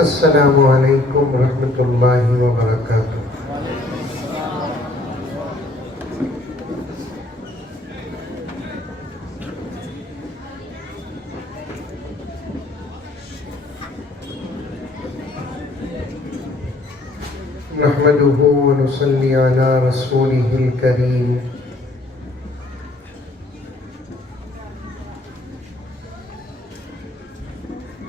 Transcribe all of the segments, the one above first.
السلام علیکم ورحمۃ اللہ وبرکاتہ۔ نحمده ونصلي على رسوله الكريم۔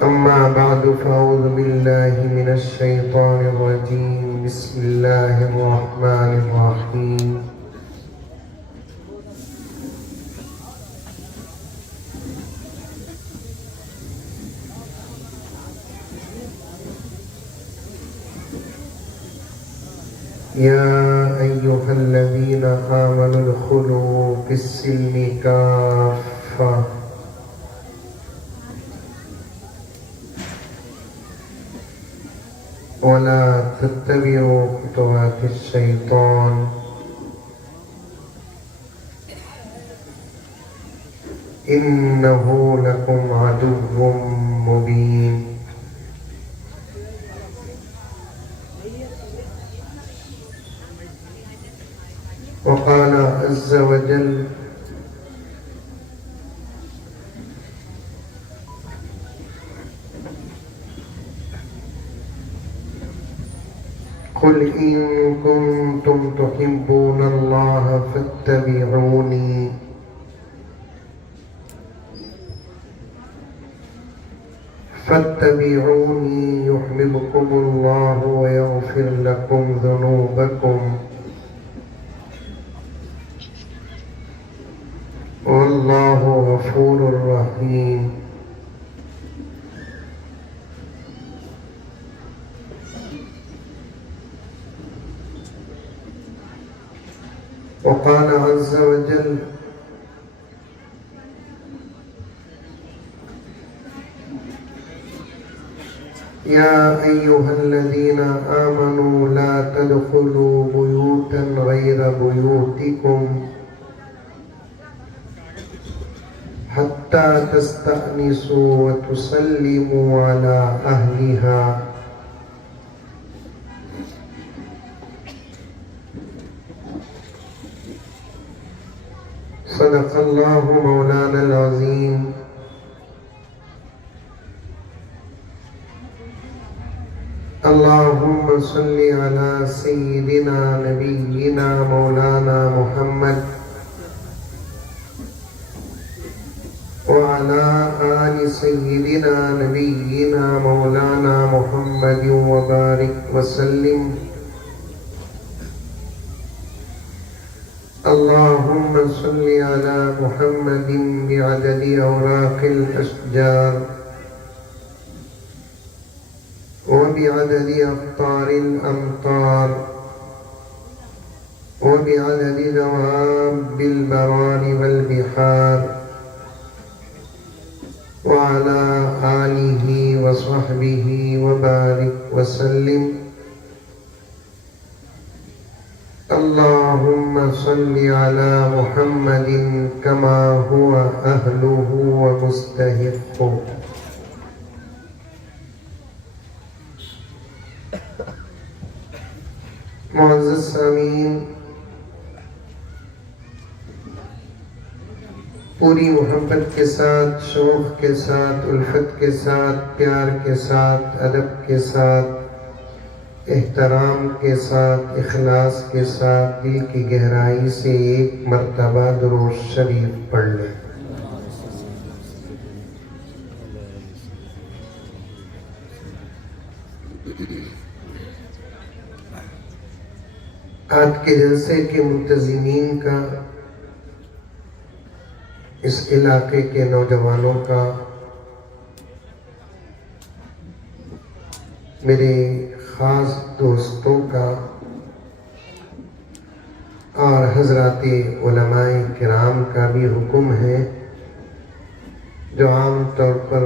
أما بعد فأعوذ بالله من الشيطان الرجيم، بسم الله الرحمن الرحيم۔ يا أيها الذين آمنوا ادخلوا في السلم كافة ولا تتبعوا خطوات الشيطان إنه لكم عدو مبين۔ وقال عز وجل قل إن كنتم تحبون الله فاتبعوني يحببكم الله ويغفر لكم ذنوبكم والله غفور رحيم۔ وقال عز وجل يا أيها الذين آمنوا لا تدخلوا بيوتا غير بيوتكم حتى تستأنسوا وتسلموا على أهلها صدق الله مولانا العظيم۔ اللهم صل على سيدنا نبينا مولانا محمد وعلى آل سيدنا نبينا مولانا محمد وبارك وسلم۔ اللهم صل على محمد بعدد أوراق الأشجار وبعدد أقطار الأمطار وبعدد دواب البوار والبحار وعلى آله وصحبه وبارك وسلم۔ اللهم صل على محمد كما هو أهله ومستحقه۔ معزز سامعین، پوری محبت کے ساتھ، شوق کے ساتھ، الفت کے ساتھ، پیار کے ساتھ، ادب کے ساتھ، احترام کے ساتھ، اخلاص کے ساتھ، دل کی گہرائی سے ایک مرتبہ درود شریف پڑھ لیں۔ آج کے جلسے کے منتظمین کا، اس علاقے کے نوجوانوں کا، میرے خاص دوستوں کا اور حضرات علماء کرام کا بھی حکم ہے، جو عام طور پر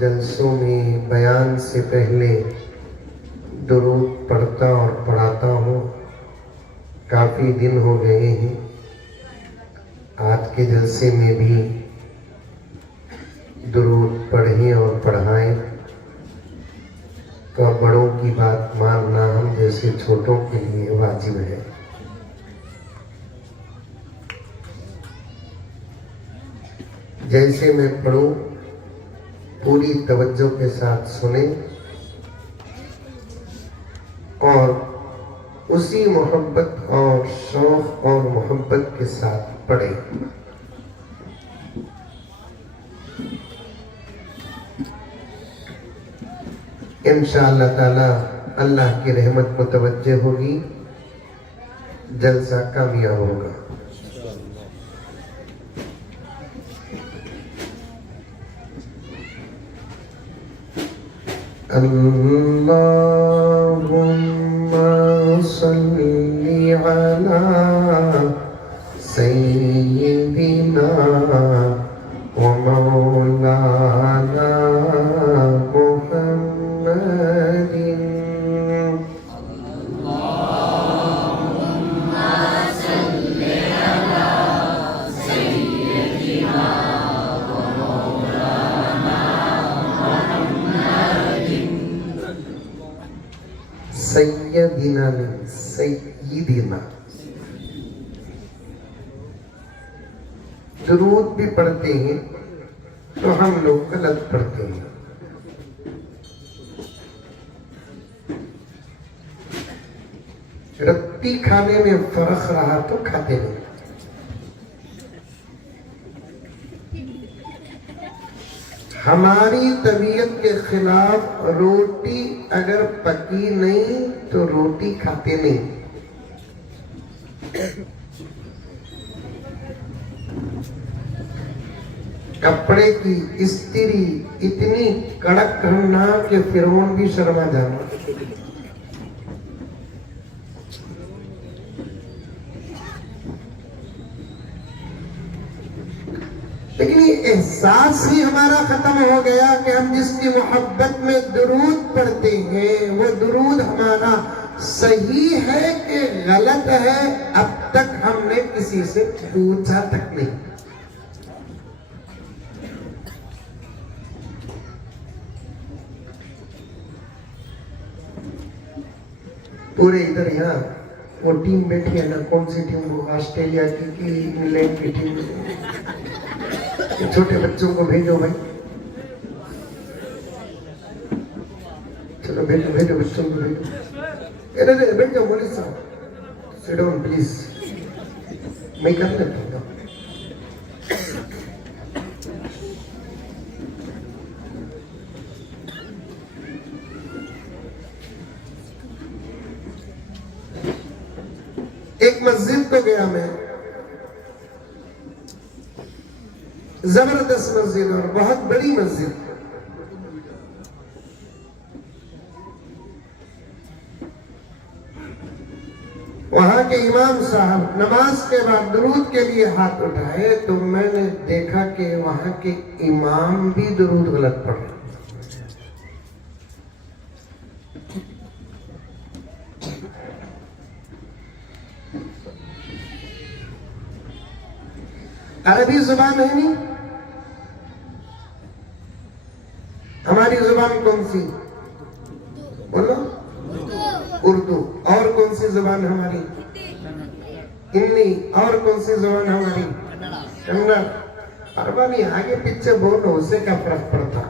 جلسوں میں بیان سے پہلے درود پڑھتا اور پڑھاتا ہوں۔ کافی دن ہو گئے ہیں، آج کے جلسے میں بھی درود پڑھیں اور پڑھائیں۔ تو اب بڑوں کی بات ماننا ہم جیسے چھوٹوں کے لیے واجب ہے۔ جیسے میں پڑھوں پوری توجہ کے ساتھ سنیں اور اسی محبت اور شوق اور محبت کے ساتھ پڑھیں۔ انشاءاللہ تعالی اللہ کی رحمت کو توجہ ہوگی، جلسہ کامیاب ہوگا۔ اللہم صلی علی سیدنا و مولانا سیدنا نہیں سیدنا۔ درود بھی پڑھتے ہیں تو ہم لوگ غلط پڑھتے ہیں۔ رتی کھانے میں فرق رہا تو کھاتے نہیں۔ ہماری طبیعت کے خلاف روٹی اگر پکی نہیں تو روٹی کھاتے نہیں۔ کپڑے کی استری اتنی کڑک کرنا کہ فرعون بھی شرما جانا۔ لیکن یہ احساس ہی ہمارا ختم ہو گیا کہ ہم جس کی محبت میں درود پڑھتے ہیں وہ درود ہمارا صحیح ہے کہ غلط ہے، اب تک ہم نے کسی سے پوچھا تک نہیں۔ پورے ادھر یہاں وہ ٹیم بیٹھی ہے نا، کون سی ٹیم، وہ آسٹریلیا کی انگلینڈ کی ٹیم، چھوٹے بچوں کو بھیجو بھائی، چلو بھیجو بھیجو بچوں کو بھیجو، ادھر بیٹھ جاؤ مولوی صاحب، سٹ ڈاؤن پلیز، میں کر لیتا ہوں۔ ایک مسجد تو گیا میں، زبردست مسجد اور بہت بڑی مسجد۔ وہاں کے امام صاحب نماز کے بعد درود کے لیے ہاتھ اٹھائے تو میں نے دیکھا کہ وہاں کے امام بھی درود غلط پڑھ رہے۔ عربی زبان ہے نہیں، ہماری زبان کون سی بولو؟ اردو۔ اور کون سی زبان ہماری؟ ہندی۔ اور کون سی زبان ہماری؟ کنڑ۔ اربانی آگے پیچھے بولو، اسے کیا فرق پڑتا؟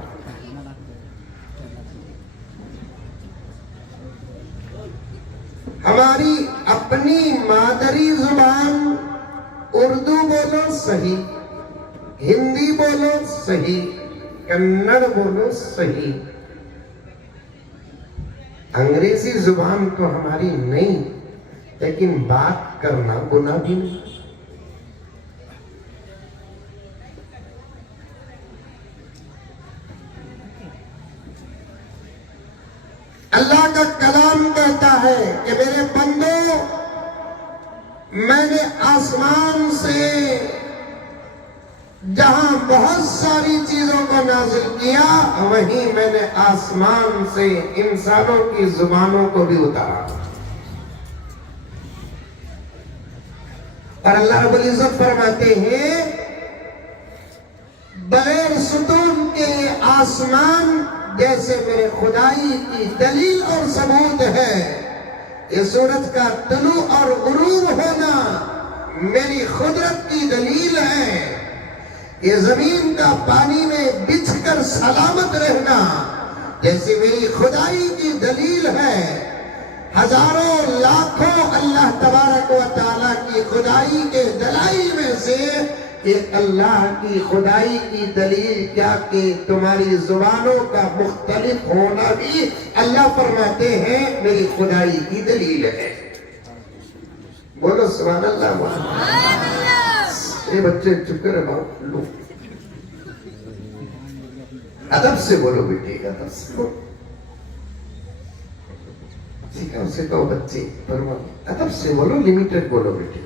ہماری اپنی مادری زبان اردو بولو صحیح، ہندی بولو صحیح، کنڑ بولو صحیح، انگریزی زبان تو ہماری نہیں، لیکن بات کرنا گناہ بھی نہیں۔ اللہ کا کلام کہتا ہے کہ میرے بندو، میں نے آسمان سے جہاں بہت ساری چیزوں کو نازل کیا، وہیں میں نے آسمان سے انسانوں کی زبانوں کو بھی اتارا۔ اور اللہ رب العزت فرماتے ہیں بغیر ستون کے آسمان جیسے میرے خدائی کی دلیل اور ثبوت ہے. یہ سورج کا طلوع اور غروب ہونا میری قدرت کی دلیل ہے. یہ زمین کا پانی میں بچھ کر سلامت رہنا جیسے میری خدائی کی دلیل ہے. ہزاروں لاکھوں اللہ تبارک و تعالیٰ کی خدائی کے دلائل میں سے ایک اللہ کی خدائی کی دلیل کیا کہ تمہاری زبانوں کا مختلف ہونا بھی اللہ فرماتے ہیں میری خدائی کی دلیل ہے. بولو سبحان اللہ. یہ بچے چپ کرے باپ لو. ادب سے بولو بیٹی, ادب سے بولو. سیکھا اسے کہو بچے ادب سے بولو, لمیٹڈ بولو بیٹی.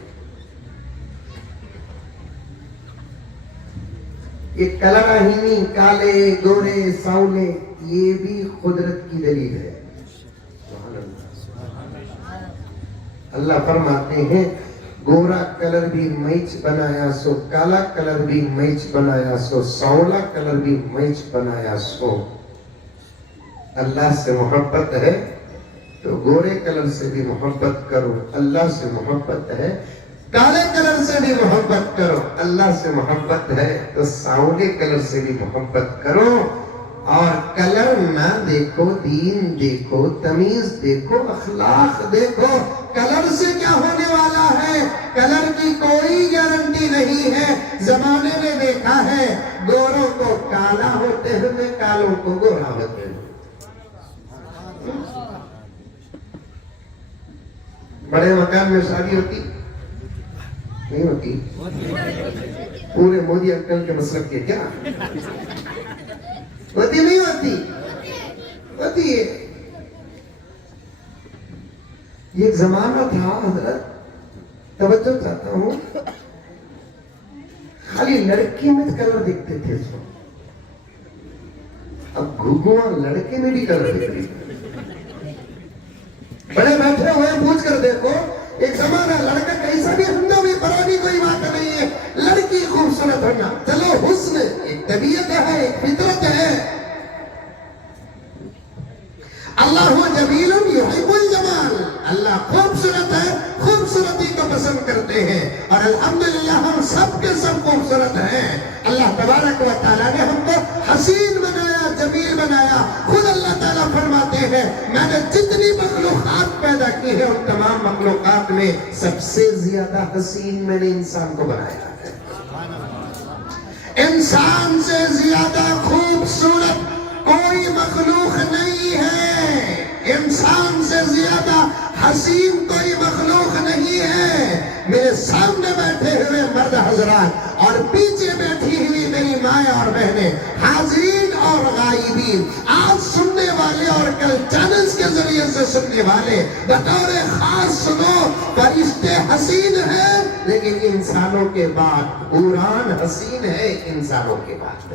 یہ کلرہینی, کالے گورے ساولے, یہ بھی قدرت کی دلیل ہے. اللہ فرماتے ہیں گورا کلر بھی میچ بنایا سو, کالا کلر بھی میچ بنایا سو, سانولا کلر بھی میچ بنایا سو. اللہ سے محبت ہے تو گورے کلر سے بھی محبت کرو. اللہ سے محبت ہے کالے کلر سے بھی محبت کرو. اللہ سے محبت ہے تو سانولے کلر سے بھی محبت کرو. اور کلر نہ دیکھو, دین دیکھو, تمیز دیکھو, اخلاق دیکھو. کلر سے کیا ہونے والا ہے؟ کلر کی کوئی گارنٹی نہیں ہے. زمانے نے دیکھا ہے گوروں کو کالا ہوتے ہوئے, کالوں کو گورا ہوتے ہوئے. بڑے مکان میں شادی ہوتی نہیں ہوتی؟ پورے مودی انکل کے مسلک کے کیا ہوتی نہیں ہوتی؟ ہوتی ہے. یہ ایک زمانہ تھا حضرت, توجہ چاہتا ہوں, خالی لڑکی میں کلر دکھتے تھے. اب گھگواں لڑکے میں بھی کلر دکھ رہی. بڑے بیٹھے ہوئے پوچھ کر دیکھو, ایک زمانہ لڑکا کیسا بھی ہندو بھی پرانی کوئی بات نہیں ہے, لڑکی خوبصورت ہونا چلو حسن ایک طبیعت ہے, ایک فطرت ہے. اللہ جمیل یحب الجمال, اللہ خوبصورت ہے, خوبصورتی کو پسند کرتے ہیں. اور الحمدللہ ہم سب کے سب خوبصورت ہیں. اللہ تبارک و تعالیٰ نے ہم کو حسین بنایا, جمیل بنایا. خود اللہ تعالیٰ فرماتے ہیں میں نے جتنی مخلوقات پیدا کی ہے ان تمام مخلوقات میں سب سے زیادہ حسین میں نے انسان کو بنایا ہے. انسان سے زیادہ خوبصورت کوئی مخلوق نہیں ہے. انسان سے زیادہ حسین کوئی مخلوق نہیں ہے. میرے سامنے بیٹھے ہوئے مرد حضرات اور پیچھے بیٹھی ہوئی میری مائیں اور بہنیں, حاضرین اور غائبین, آج سننے والے اور کل چینلز کے ذریعے سے سننے والے, بطور خاص سنو, فرشتے حسین ہیں لیکن انسانوں کے بعد قرآن حسین ہے. انسانوں کے بعد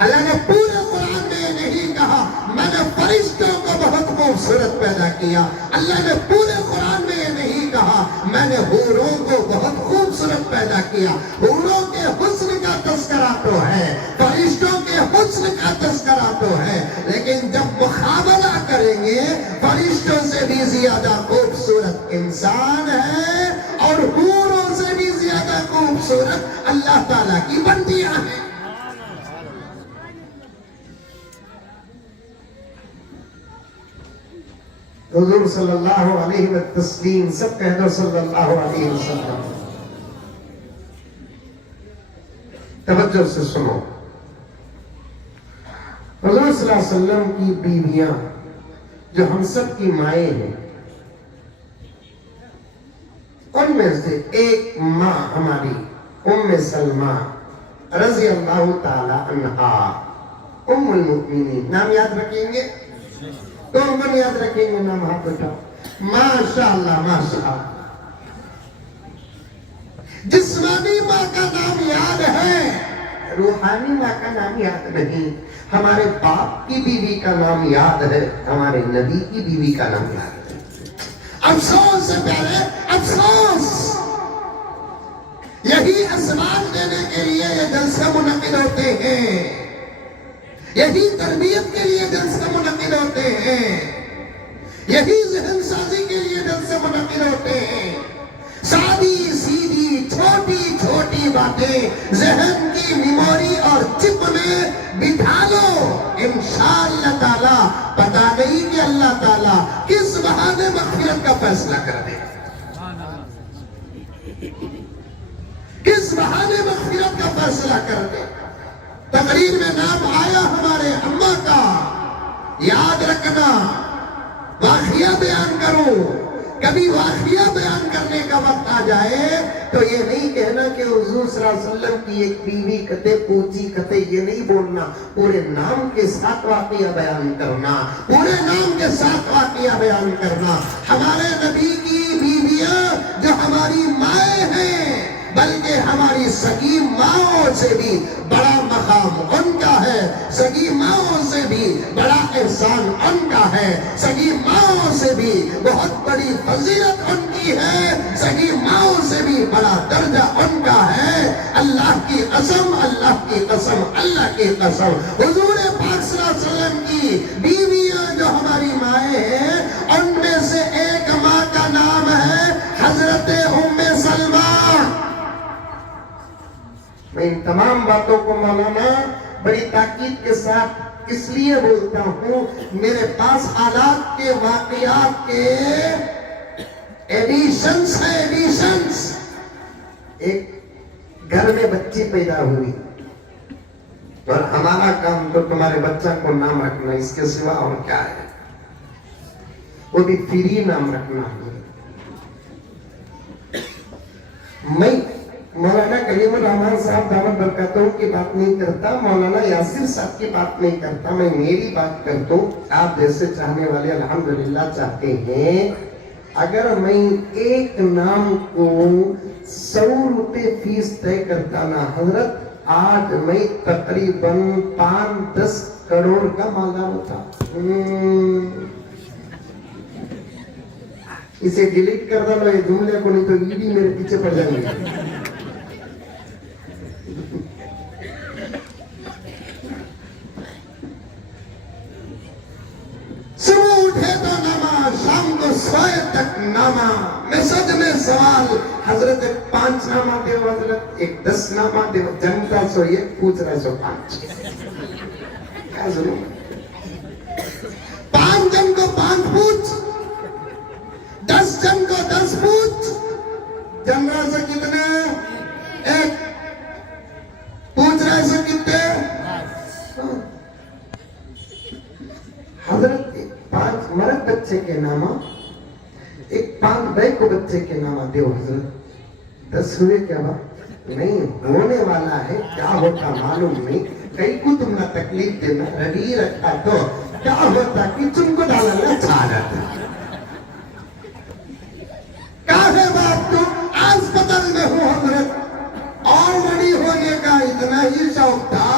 اللہ نے پورے قرآن میں نہیں کہا میں نے فرشتوں کو بہت خوبصورت پیدا کیا. اللہ نے پورے قرآن میں یہ نہیں کہا میں نے حوروں کو بہت خوبصورت پیدا کیا. حوروں کے حسن کا تذکرہ تو ہے, فرشتوں کے حسن کا تذکرہ تو ہے, لیکن جب مقابلہ کریں گے فرشتوں سے بھی زیادہ خوبصورت انسان ہے اور حوروں سے بھی زیادہ خوبصورت اللہ تعالیٰ کی بندیاں ہیں. حضور صلی اللہ علیہ وسلم, سب کہہ دو صلی اللہ علیہ وسلم. توجہ سے سنو, حضور صلی اللہ علیہ وسلم کی بیویاں جو ہم سب کی مائیں ہیں, ان میں سے ایک ماں ہماری ام سلمہ رضی اللہ تعالی عنہا, ام المؤمنین. نام یاد رکھیں گے؟ کون کون یاد رکھیں گے نام؟ ہاتھ اٹھاؤ. ماشاءاللہ ماشاءاللہ. جسمانی ماں کا نام یاد ہے, روحانی ماں کا نام یاد نہیں. ہمارے باپ کی بیوی کا نام یاد ہے, ہمارے نبی کی بیوی کا نام یاد ہے. افسوس سے پہلے افسوس, یہی اسباب دینے کے لیے یہ جلسے منعقد ہوتے ہیں. یہی تربیت کے لیے جلسے منعقد ہوتے ہیں، یہی ذہن سازی کے لیے جلسے منعقد ہوتے ہیں۔ سادی سیدھی چھوٹی چھوٹی باتیں ذہن کی میموری اور چپ میں بٹھا لو، انشاءاللہ تعالی پتہ نہیں کہ اللہ تعالی کس بہانے مغفرت کا فیصلہ کر دے، کس بہانے مغفرت کا فیصلہ کر دے۔ تقریر میں نام آیا ہمارے اماں کا، یاد رکھنا، واقعہ بیان کروں، کبھی واقعہ بیان کرنے کا وقت آ جائے تو یہ نہیں کہنا کہ حضور صلی اللہ علیہ وسلم کی ایک بیوی کتے پوچھی کتے، یہ نہیں بولنا، پورے نام کے ساتھ واقعہ بیان کرنا، پورے نام کے ساتھ واقعہ بیان کرنا۔ ہمارے نبی کی بیویاں جو ہماری مائیں ہیں، بلکہ ہماری سگی ماؤں سے بھی بڑا مقام ان کا ہے، سگی ماؤں سے بھی بڑا احسان ان کا ہے، سگی ماؤں سے بھی بہت بڑی فضیلت ان کی ہے، سگی ماؤں سے بھی بڑا درجہ ان کا ہے۔ اللہ کی قسم، اللہ کی قسم، اللہ کی قسم، حضور پاک صلی اللہ علیہ وسلم کی بیویاں جو ہماری مائیں ہیں، ان میں سے ایک ماں کا نام ہے حضرت ام سلمہ۔ میں ان تمام باتوں کو مولانا بڑی تاکید کے ساتھ اس لیے بولتا ہوں، میرے پاس حالات کے واقعات کے ایڈیشنز ہیں، ایڈیشنز۔ ایک گھر میں بچی پیدا ہوئی اور ہمارا کام تو تمہارے بچہ کو نام رکھنا، اس کے سوا اور کیا ہے، وہ بھی فری نام رکھنا ہے۔ میں مولانا کلیم الرحمن صاحب دعوت برکاتوں کی بات نہیں کرتا، مولانا یاسر صاحب کی بات نہیں کرتا، میں میری بات کرتا ہوں۔ آپ جیسے چاہنے والے الحمدللہ چاہتے ہیں، اگر میں ایک نام کو 100 روپے فیس طے کرتا نا حضرت، آج میں تقریباً 5-10 کروڑ کا مالدار ہوتا۔ اسے ڈیلیٹ کر دو یہ جملے کو، نہیں تو ایڈی میرے پیچھے پڑ جائیں گے۔ صبح اٹھے تو نماز، شام کو سوئے تک نامہ، میسج میں سوال، حضرت 5 نامہ دے حضرت، ایک 10 نامہ دے، جنتا سو ایک پوچھ رہے سو 5، کیا ضرور ہے؟ 5 جن کو 5 پوچھ، 10 جن کو 10 پوچھ، جنرا سے کتنے؟ ایک پوچھ رہے سے کتنے؟ حضرت 5 مرد بچے کے نامہ، ایک 5 بیک کو بچے کے نامہ دیو حضرت، 10 ہوئے کیا بات؟ نہیں ہونے والا ہے، کیا ہوتا معلوم نہیں، کئی کو تم نہ تکلیف دینا، رڈی رکھا تو کیا ہوتا کہ تم کو ڈالنا چھا جاتا۔ کہاں بات تو اسپتال میں ہوں حضرت، آلریڈی ہونے کا اتنا ہی شوق تھا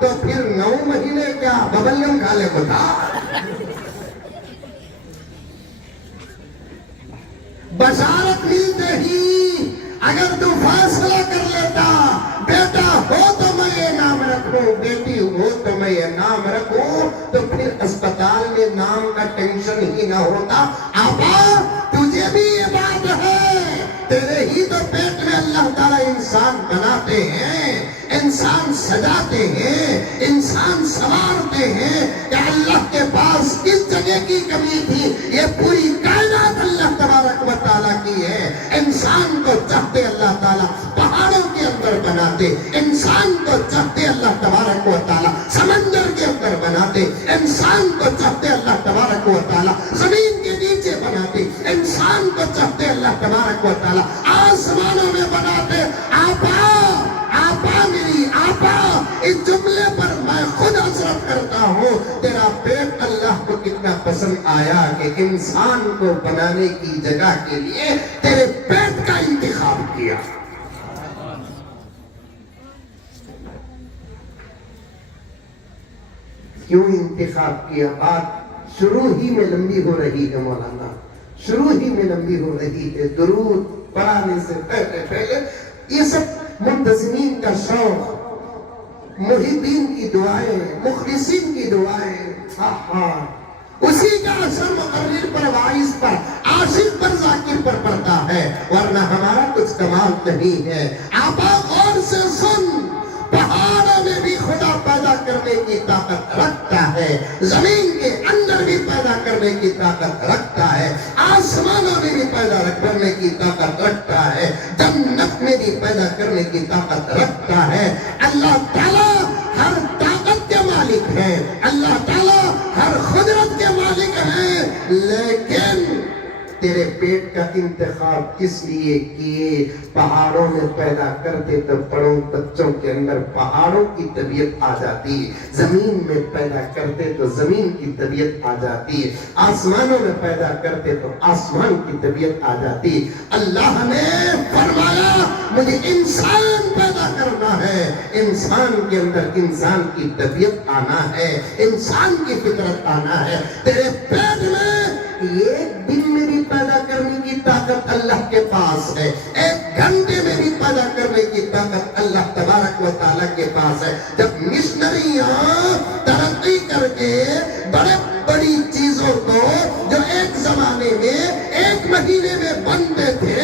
تو پھر 9 مہینے کیا ببلگم کھالے کو تھا۔ بشارت ملتے ہی اگر تو فیصلہ کر لیتا، بیٹا ہو تو میں یہ نام رکھوں، بیٹی ہو تو میں یہ نام رکھوں، تو پھر اسپتال میں نام کا ٹینشن ہی نہ ہوتا۔ آبا تجھے بھی یہ بات ہے، تیرے ہی تو پیٹ میں اللہ تعالیٰ انسان بناتے ہیں، انسان سجاتے ہیں، انسان سوارتے ہیں، کہ اللہ کے پاس کس جگہ کی کمی تھی، یہ پوری کائنات اللہ تبارک و تعالیٰ کی ہے۔ انسان کو چاہتے اللہ تعالیٰ پہاڑوں کے اندر بناتے، انسان کو چاہتے اللہ تبارک و تعالیٰ سمندر کے اندر بناتے، انسان کو چاہتے اللہ تبارک و تعالیٰ زمین کے نیچے بناتے، انسان کو چاہتے اللہ تبارک و تعالیٰ آسمانوں میں بناتے۔ آپا میری آپا، اس جملے پر میں خود حسرت کرتا ہوں، تیرا پیٹ اللہ کو کتنا پسند آیا کہ انسان کو بنانے کی جگہ کے لیے تیرے پیٹ کا انتخاب کیا۔ کیوں انتخاب کیا؟ بات شروع ہی میں لمبی ہو رہی ہے مولانا، شروع ہی میں لمبی ہو رہی ہے۔ درود پڑھانے سے پہلے یہ سب منتظمین کا شوق، محبین کی دعائیں، مخلصین کی دعائیں، اسی کا اثر مقرر پر، واعظ پر، عاشق پر، ذاکر پر پڑتا ہے، ورنہ ہمارا کچھ کمال نہیں ہے۔ آپا غور سے سن، پہاڑوں میں بھی خدا پیدا کرنے کی طاقت رکھتا ہے، زمین کے اندر بھی پیدا کرنے کی طاقت رکھتا ہے، آسمانوں میں بھی پیدا کرنے کی طاقت رکھتا ہے، جنت میں بھی پیدا کرنے کی طاقت رکھتا ہے۔ اللہ تعالیٰ ہر طاقت کے مالک ہے، اللہ تعالیٰ ہر قدرت کے مالک ہیں، لیکن تیرے پیٹ کا انتخاب کس لیے کیے؟ پہاڑوں میں پیدا کرتے تو بچوں کے اندر پہاڑوں کی طبیعت آ جاتی، زمین میں پیدا کرتے تو زمین کی طبیعت آ جاتی، آسمانوں میں پیدا کرتے تو آسمان کی طبیعت آ جاتی۔ اللہ نے فرمایا مجھے انسان پیدا کرنا ہے، انسان کے اندر انسان کی طبیعت آنا ہے، انسان کی فطرت آنا ہے۔ تیرے پیٹ میں ایک دن میں بھی پیدا کرنے کی طاقت اللہ کے پاس ہے، ایک گھنٹے میں بھی پیدا کرنے کی طاقت اللہ تبارک و تعالیٰ کے پاس ہے۔ جب مشنریاں ترقی کر کے بڑی چیزوں کو جو ایک زمانے میں ایک مہینے میں بنتے تھے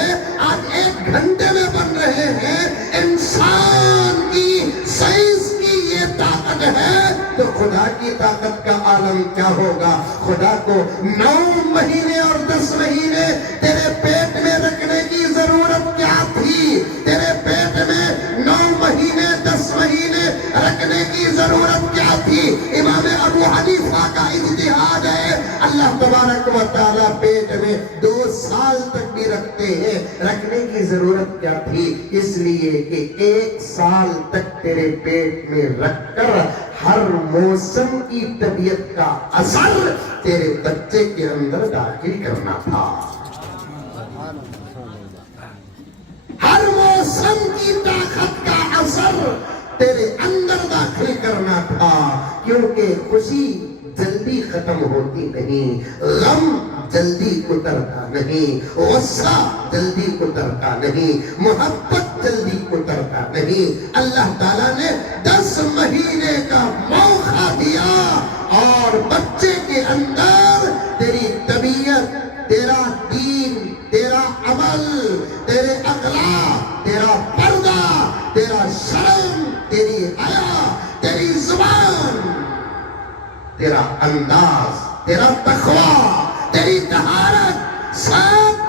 آج ایک گھنٹے میں بن رہے ہیں، انسان کی سائنس کی یہ طاقت ہے تو خدا کی طاقت کا عالم کیا ہوگا؟ خدا کو 9 مہینے اور 10 مہینے تیرے پیٹ میں رکھنے کی ضرورت کیا تھی؟ تیرے پیٹ میں 9 مہینے 10 مہینے رکھنے کی ضرورت کیا تھی؟ امام ابو حنیفہ کا اجتہاد ہے، اللہ تبارک و تعالیٰ پیٹ میں 2 سال تک بھی رکھتے ہیں، رکھنے کی ضرورت کیا تھی؟ اس لیے کہ 1 سال تک تیرے پیٹ میں رکھ کر ہر موسم کی طبیعت کا اثر تیرے بچے کے اندر داخل کرنا تھا، ہر موسم کی طاقت کا اثر تیرے اندر داخل کرنا تھا، کیونکہ خوشی جلدی ختم ہوتی نہیں، غم جلدی اترتا نہیں، غصہ جلدی اترتا نہیں، محبت جلدی اترتا نہیں۔ اللہ تعالیٰ نے 10 مہینے کا موقع دیا اور بچے کے اندر تیری طبیعت، تیرا دین، تیرا عمل، تیرے اخلاق، تیرا پردہ، تیرا شرم، تیری حیا، تیری زبان، تیرا انداز، تیرا تقوی، تیری طہارت، سب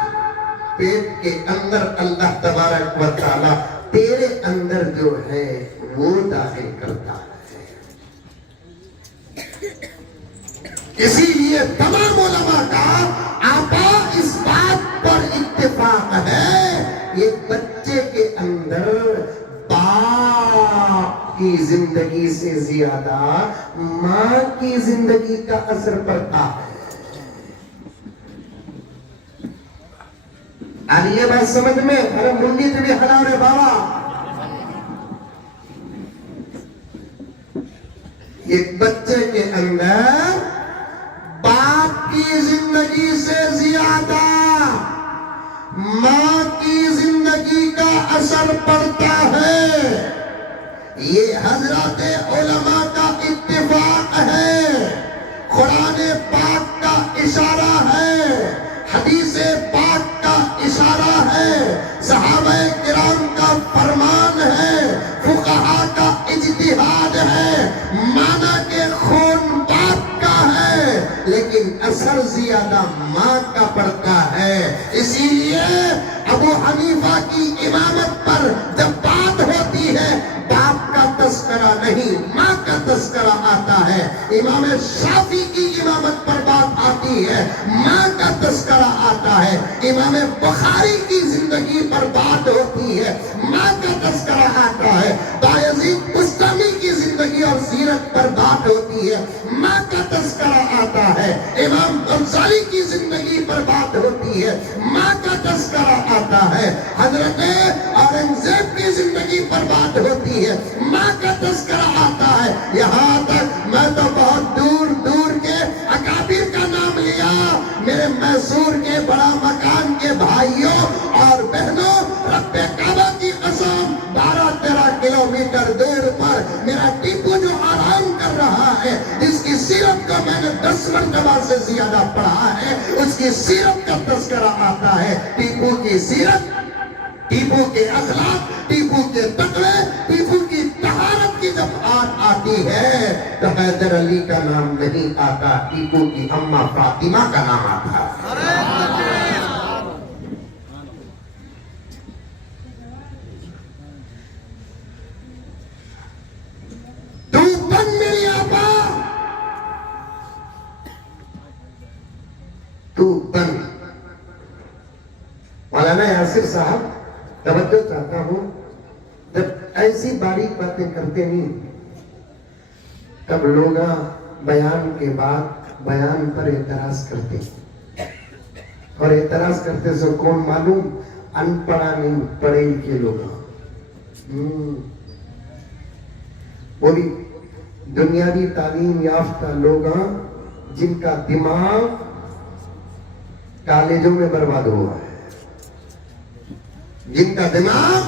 پیٹ کے اندر اللہ تبارک و تعالیٰ تیرے اندر جو ہے وہ داخل کرتا ہے۔ اسی لیے تمام علماء کا آپا اس بات پر اتفاق ہے، یہ بچے کے اندر باپ کی زندگی سے زیادہ ماں کی زندگی کا اثر پڑتا ہے۔ آج یہ بات سمجھ میں، ارے منڈی تو بھی ہلا رہے بابا، ایک بچے کے اندر باپ کی زندگی سے زیادہ ماں کی زندگی کا اثر پڑتا ہے، یہ حضرات علماء کا اتفاق ہے، قرآن پاک کا اشارہ ہے، حدیث پاک کا اشارہ ہے، صحابہ کرام کا فرمان ہے، فقہاء کا اجتہاد ہے، مانا کہ خون باپ کا ہے لیکن اثر زیادہ ماں کا پڑتا ہے۔ اسی لیے ابو حنیفہ کی امامت پر جب بات ہوتی ہے باپ کا تذکرہ نہیں ماں کا تذکرہ آتا ہے، امام شافعی کی امامت پر بات آتی ہے ماں کا تذکرہ آتا ہے، امام بخاری کی زندگی پر بات ہوتی ہے ماں کا تذکرہ آتا ہے، بایزید بستامی کی زندگی اور سیرت پر بات ہوتی ہے ماں کا تذکرہ آتا ہے، امام غزالی کی زندگی پر بات ہوتی ہے ماں کا تذکرہ آتا ہے، حضرت اورنگزیب کی زندگی پر بات ہوتی ہے ماں کا تذکرہ آتا ہے، یہاں تک میں تو بہت دور دور کے اکابر کا نام لیا، میرے میسور کے بڑا مکان کے بھائیوں اور بہنوں، رب کعبہ کی قسم 12-13 کلومیٹر دور پر میرا جس کی سیرت کو میں نے 10 مرتبہ سے زیادہ پڑھا ہے، اس کی سیرت کا تذکرہ آتا ہے۔ ٹیپو کی سیرت، ٹیپو کے اخلاق، ٹیپو کے تقوی، ٹیپو کی طہارت کی جب بات آتی ہے تو حیدر علی کا نام نہیں آتا، ٹیپو کی اماں فاطمہ کا نام آتا ہے۔ مولانا یاسر صاحب، توجہ چاہتا ہوں، جب ایسی باریک باتیں کرتے نہیں تب لوگ بیان کے بعد بیان پر اعتراض کرتے، اور اعتراض کرتے سے کون معلوم؟ ان پڑھا نہیں پڑھے لکھے لوگ، بولی دنیاوی تعلیم یافتہ لوگ جن کا دماغ کالجوں میں برباد ہوا ہے، جن کا دماغ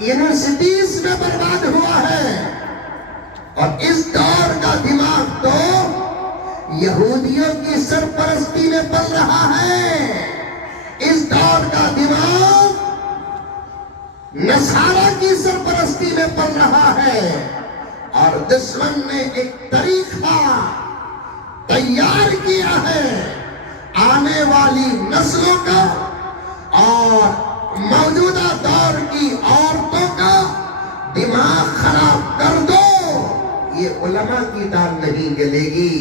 یونیورسٹیز میں برباد ہوا ہے، اور اس دور کا دماغ تو یہودیوں کی سرپرستی میں پل رہا ہے، اس دور کا دماغ نصارہ کی سرپرستی میں پل رہا ہے، اور دشمن نے ایک طریقہ تیار کیا ہے آنے والی نسلوں کا اور موجودہ دور کی عورتوں کا دماغ خراب کر دو، یہ علماء کی دال نہیں گلے گی۔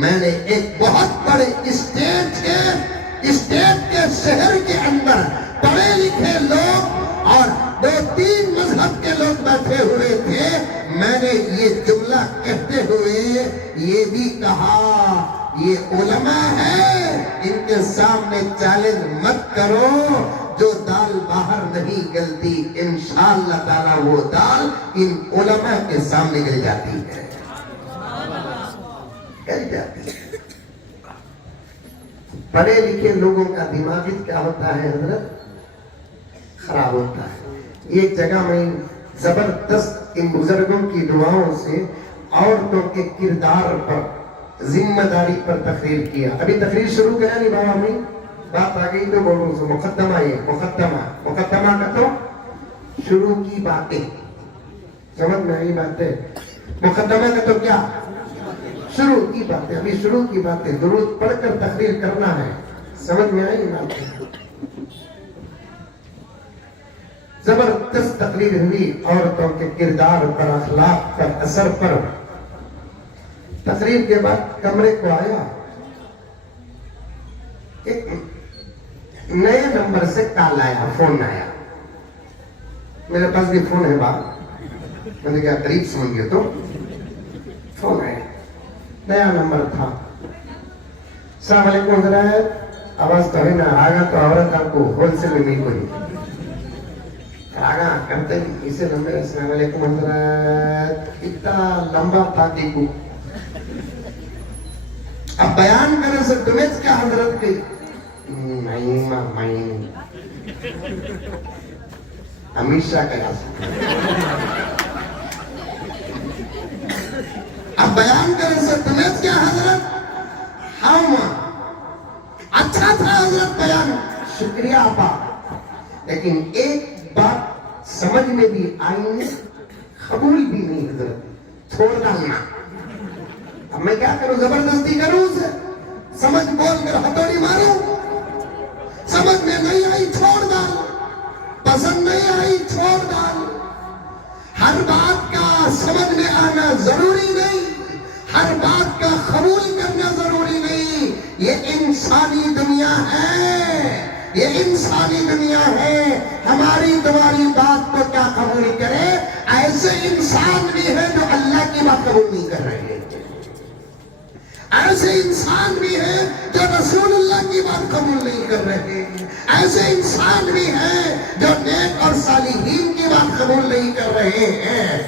میں نے ایک بہت بڑے اسٹیٹ کے شہر کے اندر پڑھے لکھے لوگ اور 2-3 مذہب کے لوگ بیٹھے ہوئے تھے، میں نے یہ جملہ کہتے ہوئے یہ بھی کہا، یہ علماء ہے، ان کے سامنے چیلنج مت کرو، جو دال باہر نہیں گلتی انشاءاللہ تعالیٰ وہ دال ان علماء کے سامنے گل جاتی ہے، گل جاتی ہے۔ پڑھے لکھے لوگوں کا دماغ کیا ہوتا ہے حضرت؟ خراب ہوتا ہے۔ ایک جگہ میں زبردست ان بزرگوں کی دعاؤں سے عورتوں کے کردار پر، ذمہ داری پر تقریر کیا۔ ابھی تقریر شروع کرا نہیں بابا، میں بات آ گئی تو بولوں سے مقدمہ، یہ مقدمہ کا تو شروع کی باتیں، سمجھ میں آئی باتیں؟ مقدمہ کا تو کیا؟ شروع کی باتیں، ابھی شروع کی باتیں، درود پڑھ کر تقریر کرنا ہے، سمجھ میں آئی باتیں؟ زبردست تقریر ہوئی عورتوں کے کردار پر، اخلاق پر، اثر پر۔ تقریر کے بعد کمرے کو آیا، ایک نئے نمبر سے کال آیا، فون آیا، میرے پاس بھی فون ہے بات، میں نے کہا قریب سمجھ گیا تو فون آیا، نیا نمبر تھا۔ السلام علیکم حضرت، آواز تو ہے نا، آگا تو عورت آپ کو ہول سیل میں نہیں کوئی آگا کرتے اسے نمبر، السلام علیکم حضرت، اتنا لمبا تھا کہ کو اب بیان کرنے سے تمہیں کیا حضرت کی ہمیشہ کہا سکتا، اب بیان کرنے سے تمہیں کیا حضرت، ہم اچھا تھا حضرت بیان، شکریہ آپا، لیکن ایک بات سمجھ میں بھی آئی نہیں، قبول بھی نہیں حضرت، چھوڑ ڈالنا۔ اب میں کیا کروں، زبردستی کروں اسے، سمجھ بول کر ہتھوڑی ماروں، سمجھ میں نہیں آئی چھوڑ ڈال، پسند نہیں آئی چھوڑ ڈال۔ ہر بات کا سمجھ میں آنا ضروری نہیں، ہر بات کا قبول کرنا ضروری نہیں، یہ انسانی دنیا ہے، یہ انسانی دنیا ہے، ہماری تمہاری بات کو کیا قبول کرے؟ ایسے انسان بھی ہیں جو اللہ کی بات قبول نہیں کر رہے ہیں، ایسے انسان بھی ہیں جو رسول اللہ کی بات قبول نہیں کر رہے ہیں، ایسے انسان بھی ہیں جو نیک اور صالحین کی بات قبول نہیں کر رہے ہیں۔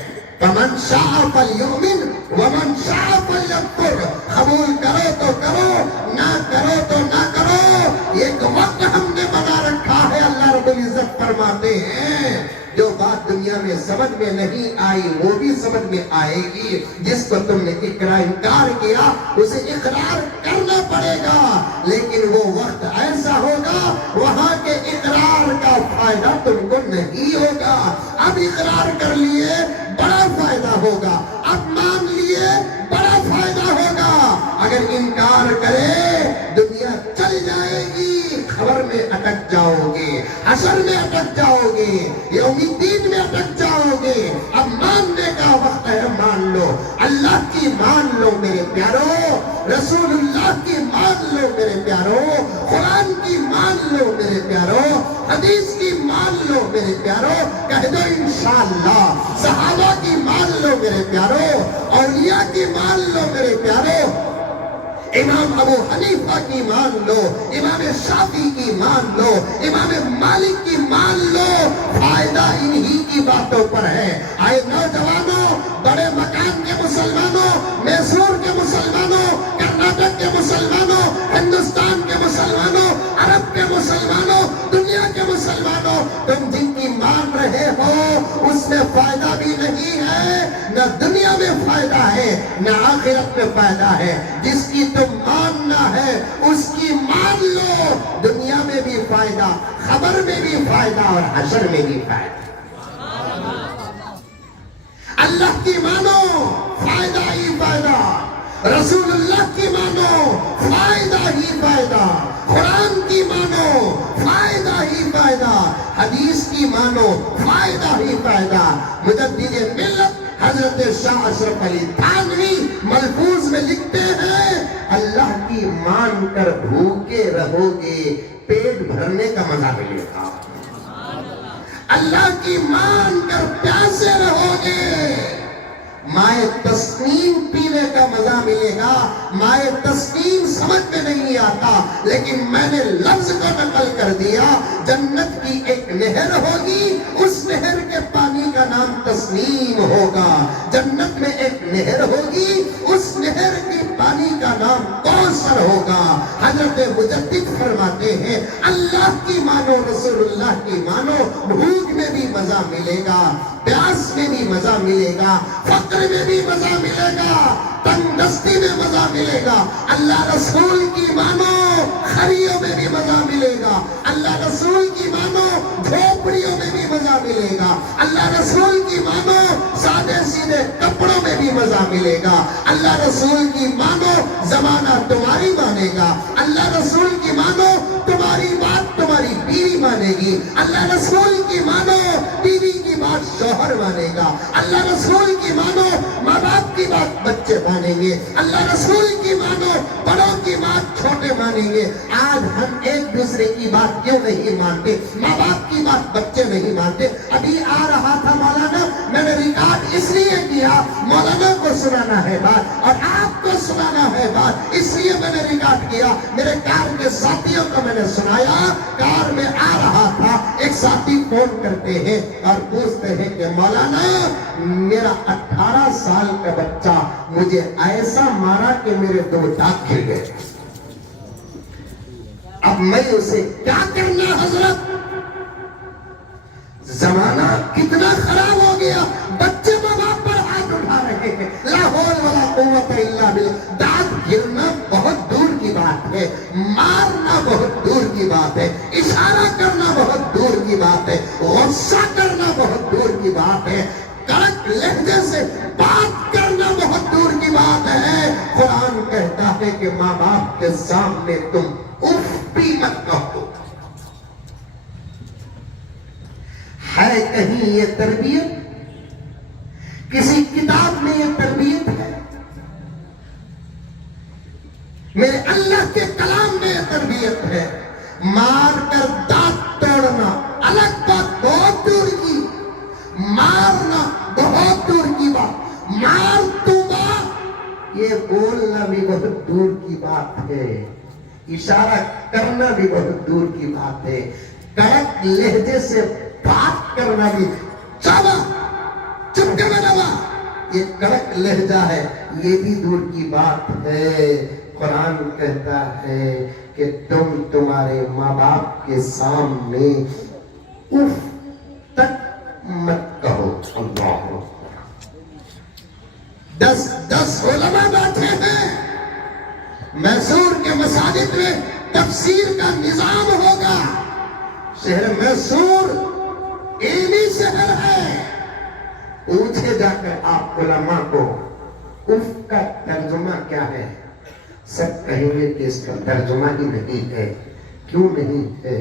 فَمَنْ شَاءَ فَلْيُؤْمِنْ وَمَنْ شَاءَ فَلْيَكْفُرْ، قبول کرو تو کرو، نہ کرو تو نہ کرو، ایک وقت ہم نے بنا رکھا ہے۔ اللہ رب العزت فرماتے ہیں جو بات دنیا میں سمجھ میں نہیں آئی وہ بھی سمجھ میں آئے گی. جس کو تم نے انکار کیا اسے اقرار کرنا پڑے گا, لیکن وہ وقت ایسا ہوگا وہاں کے اقرار کا فائدہ تم کو نہیں ہوگا. اب اقرار کر لیے بڑا فائدہ ہوگا, اب مان لیے بڑا فائدہ ہوگا. اگر انکار کرے دنیا چل جائے گی, خبر میں اٹک جاؤ گے, حشر میں اٹک جاؤ گے, یوم الدین میں اٹک جاؤ گے. اب ماننے کا وقت ہے, مان لو. اللہ کی مان لو میرے پیارو, رسول اللہ کی مان لو میرے پیارو, قرآن کی مان لو میرے پیارو, حدیث کی مان لو میرے پیارو. کہہ دو انشاءاللہ. صحابہ کی مان لو میرے پیارو, اولیاء کی مان لو میرے پیارو, امام ابو حنیفہ کی مان لو, امام شافعی کی مان لو, امام مالک کی مان لو. فائدہ انہی کی باتوں پر ہے. آئے نوجوانوں, بڑے مکان کے مسلمانوں, میسور کے مسلمانوں, کرناٹک کے مسلمانوں, ہندوستان کے مسلمانوں, عرب کے مسلمانوں, دنیا کے مسلمانوں, تم جن کی مان رہے ہو اس میں فائدہ بھی نہیں ہے, نہ دنیا میں فائدہ ہے نہ آخرت میں فائدہ ہے. جس کی تم ماننا ہے اس کی مان لو, دنیا میں بھی فائدہ, خبر میں بھی فائدہ اور حشر میں بھی فائدہ. اللہ کی مانو, فائدہ ہی فائدہ. رسول اللہ کی مانو, فائدہ ہی فائدہ. قرآن کی مانو, فائدہ ہی فائدہ. حدیث کی مانو, فائدہ ہی فائدہ. مجدد ملت حضرت شاہ اشرف علی تھانوی ملفوظ میں لکھتے ہیں, اللہ کی مان کر بھوکے رہو گے, پیٹ بھرنے کا مزہ ملے گا. اللہ کی مان کر پیاسے رہو گے, مائے تسنیم پینے کا مزہ ملے گا. مائے تسنیم سمجھ میں نہیں آتا, لیکن میں نے لفظ کو نقل کر دیا. جنت کی ایک نہر ہوگی, اس نہر کے پانی کا نام تسنیم ہوگا. جنت میں ایک نہر ہوگی, اس نہر کی پانی کا نام کوثر ہوگا. حضرت مجدد فرماتے ہیں, اللہ کی مانو, رسول اللہ کی مانو, بھوک میں بھی مزہ ملے گا, پیاس میں بھی مزہ ملے گا, فقر میں بھی مزہ ملے گا, تنگ دستی میں مزہ ملے گا. اللہ رسول کی مانو, خریوں میں بھی مزہ ملے گا. اللہ رسول کی مانو, جھوپڑیوں میں بھی مزہ ملے گا. اللہ رسول کی مانو, سادے سیدھے کپڑوں میں بھی مزہ ملے گا. اللہ رسول کی مانو, زمانہ تمہاری مانے گا. اللہ رسول کی مانو, تمہاری بات تمہاری بیوی مانے گی. اللہ رسول کی مانو, بیوی کی بات شوہر مانے گا. اللہ رسول کی مانو, ماں باپ کی بات بچے مانیں گے. اللہ رسول کی مانو, بڑوں کی بات چھوٹے مانیں گے. آج ہم ایک دوسرے کی بات کیوں نہیں مانتے؟ ماں باپ کی بات بچے نہیں مانتے. ابھی آ رہا تھا مولانا, میں نے ریکارڈ اس لیے کیا, مولانا کو سنانا ہے بات اور آپ کو سنانا ہے بات, اس لیے میں نے ریکارڈ کیا. میرے کار کے ساتھیوں کو میں نے سنایا. کار میں آ رہا تھا, ایک ساتھی فون کرتے ہیں اور پوچھتے ہیں کہ مولانا میرا 18 سال کا بچہ مجھے ایسا مارا کہ میرے 2 دانت کھل گئے, اب میں اسے کیا کرنا حضرت؟ زمانہ کتنا خراب ہو گیا, بچے ماں باپ پر ہاتھ اٹھا رہے ہیں. لا حول ولا قوت الا باللہ. دانت گرنا بہت دور کی بات ہے, مارنا بہت دور کی بات ہے, اشارہ کرنا بہت دور کی بات ہے, غصہ کرنا بہت دور کی بات ہے, کڑک لہجے سے بات کرنا بہت دور کی بات ہے. قرآن کہتا ہے کہ ماں باپ کے سامنے تم اف بھی مت کہو. ہے کہیں یہ تربیت؟ کسی کتاب میں یہ تربیت ہے؟ میرے اللہ کے کلام میں یہ تربیت ہے. مار کر دانت توڑنا الگ بات, بہت دور کی. مارنا بہت دور کی بات, مار دونگا یہ بولنا بھی بہت دور کی بات ہے, اشارہ کرنا بھی بہت دور کی بات ہے, کڑک لہجے سے بات کرنا بھی, چابا چپ کر بیٹھا, یہ کڑک لہجہ ہے, یہ بھی دور کی بات ہے. قرآن کہتا ہے کہ تم تمہارے ماں باپ کے سامنے اف تک مت کہو. 10 علماء بیٹھے ہیں. میسور کے مساجد میں تفسیر کا نظام ہوگا. شہر میسور علمی شہر ہے. پوچھے جا کر آپ علماء کو اف کا ترجمہ کیا ہے؟ سب کہیں گے کہ اس کا ترجمہ ہی نہیں ہے. کیوں نہیں ہے؟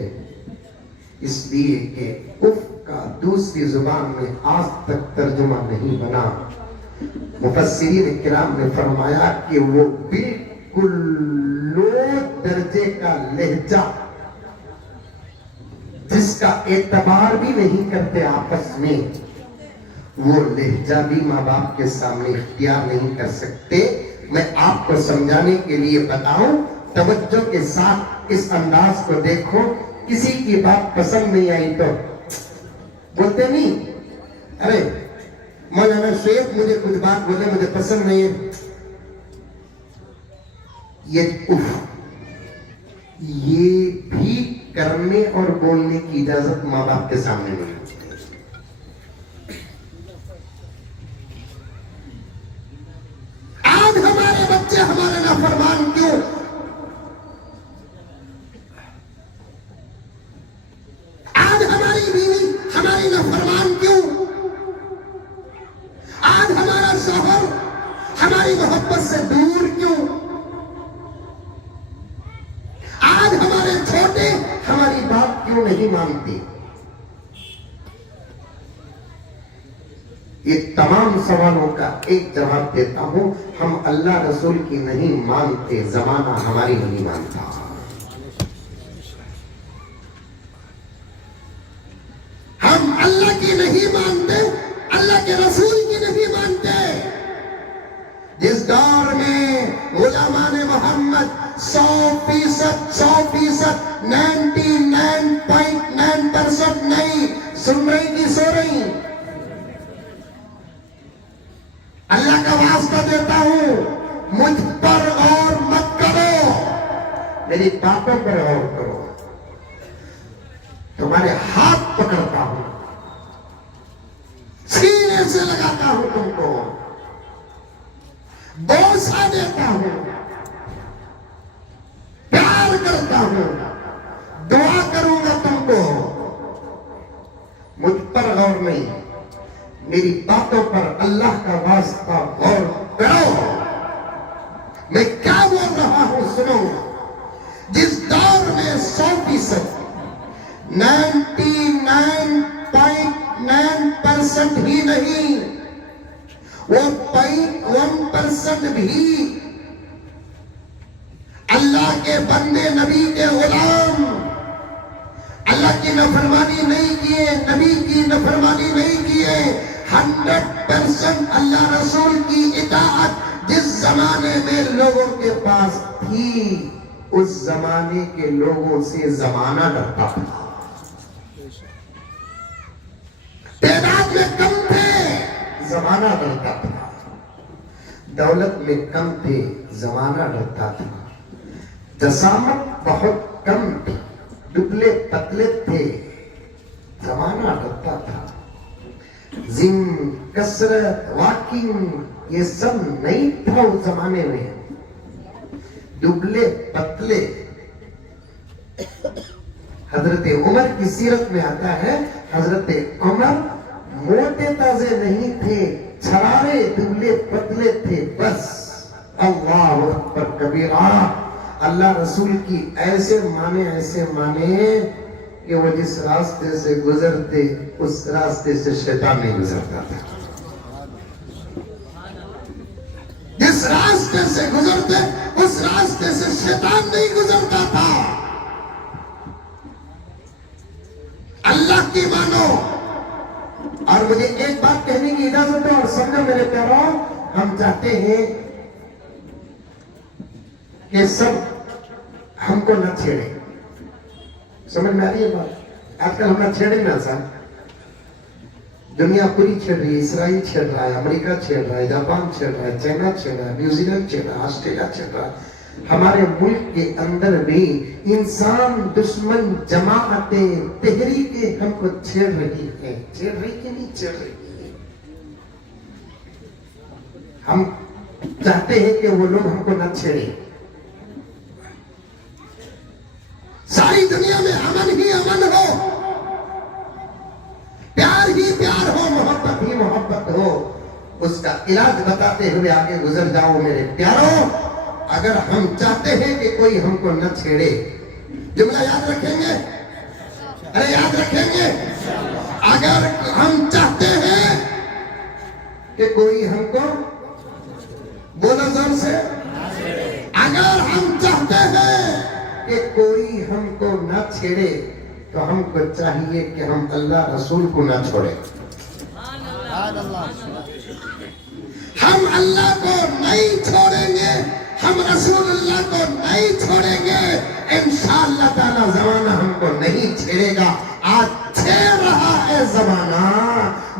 اس لیے کہ اف کا دوسری زبان میں آج تک ترجمہ نہیں بنا. مفسرین کرام نے فرمایا کہ وہ بالکل لو درجے کا لہجہ جس کا اعتبار بھی نہیں کرتے آپس میں، وہ لہجہ بھی ماں باپ کے سامنے اختیار نہیں کر سکتے. میں آپ کو سمجھانے کے لیے بتاؤں، توجہ کے ساتھ اس انداز کو دیکھو. کسی کی بات پسند نہیں آئی تو بولتے نہیں، ارے مولانا شیخ مجھے کچھ بات بولے مجھے پسند نہیں ہے. یہ بھی کرنے اور بولنے کی اجازت ماں باپ کے سامنے نہیں. آج ہمارے بچے ہمارے نافرمان کیوں؟ آج ہماری بیوی ہماری نافرمان کیوں؟ آج ہمارا شوہر ہماری محبت سے دور کیوں؟ آج ہمارے چھوٹے ہماری بات کیوں نہیں مانتے؟ یہ تمام سوالوں کا ایک جواب دیتا ہوں، ہم اللہ رسول کی نہیں مانتے، زمانہ ہماری نہیں مانتا. ہم اللہ کی نہیں مانتے، اللہ کے رسول کی نہیں مانتے. جس دور میں علماء محمد 100% 99.9% نہیں سن رہی کی سو رہی. اللہ کا واسطہ دیتا ہوں، مجھ پر غور مت کرو، میری باتوں پر غور کرو. تمہارے ہاتھ پکڑتا ہوں، سینے سے لگاتا ہوں، تم کو بوسہ دیتا ہوں، پیار کرتا ہوں، دعا کروں گا تم کو. مجھ پر غور نہیں، میری باتوں پر اللہ کا واسطہ غور کرو. میں کیا بول رہا ہوں سنو. جس دور میں 100% 99.9% ہی نہیں، وہ 0.1% بھی اللہ کے بندے نبی کے غلام اللہ کی نافرمانی نہیں کیے، نبی کی نافرمانی نہیں کیے، 100% اللہ رسول کی اطاعت جس زمانے میں لوگوں کے پاس تھی، اس زمانے کے لوگوں سے زمانہ ڈرتا تھا. تعداد میں کم تھے، زمانہ ڈرتا تھا. دولت میں کم تھے، زمانہ ڈرتا تھا. جسامت بہت کم تھی، دبلے پتلے تھے، زمانہ ڈرتا تھا. جم، کثرت، واکنگ یہ سب نہیں تھا اس زمانے میں. دبلے پتلے. حضرت عمر کی سیرت میں آتا ہے، حضرت عمر موٹے تازے نہیں تھے، چھرارے دبلے پتلے تھے. بس اللہ اکبر کبیرہ. اللہ رسول کی ایسے مانے کہ وہ جس راستے سے گزرتے اس راستے سے شیطان نہیں گزرتا تھا. جس راستے سے گزرتے اس راستے سے شیطان نہیں گزرتا تھا. اللہ کی مانو. اور مجھے ایک بات کہنے کی اجازت ہے اور سمجھو میرے پیاروں، ہم چاہتے ہیں کہ سب ہم کو نہ چھیڑے. سمجھ میں آ رہی ہے بات؟ آج کل ہم نہ چھیڑیں نا سر. دنیا پوری چھیڑ رہی ہے، اسرائیل چھیڑ رہا ہے، امریکہ چھیڑ رہا ہے، جاپان چھیڑ رہا ہے، چائنا چھیڑ رہا ہے، نیوزی لینڈ چھیڑ رہا ہے، آسٹریلیا چھیڑ رہا ہے. ہمارے ملک کے اندر بھی انسان دشمن جماعتیں تحریکیں ہم کو چھیڑ رہی ہیں. چھیڑ رہی کہ نہیں چھیڑ رہی؟ ہم چاہتے ہیں کہ وہ لوگ ہم کو نہ چھیڑیں. ساری دنیا میں امن ہی امن ہو, پیار ہی پیار ہو, محبت ہی محبت ہو. اس کا علاج بتاتے ہوئے آگے گزر جاؤ میرے پیاروں. اگر ہم چاہتے ہیں کہ کوئی ہم کو نہ چھیڑے, جملہ یاد رکھیں گے, ارے یاد رکھیں گے, اگر ہم چاہتے ہیں کہ کوئی ہم کو, بولو زور سے, اگر ہم چاہتے ہیں کہ کوئی ہم کو نہ چھیڑے تو ہم کو چاہیے کہ ہم اللہ رسول کو نہ چھوڑیں. ہم اللہ کو نہیں چھوڑیں گے, ہم رسول اللہ کو نہیں چھوڑیں گے, انشاءاللہ تعالی زمانہ ہم کو نہیں چھیڑے گا. آج چھیڑ رہا ہے زمانہ,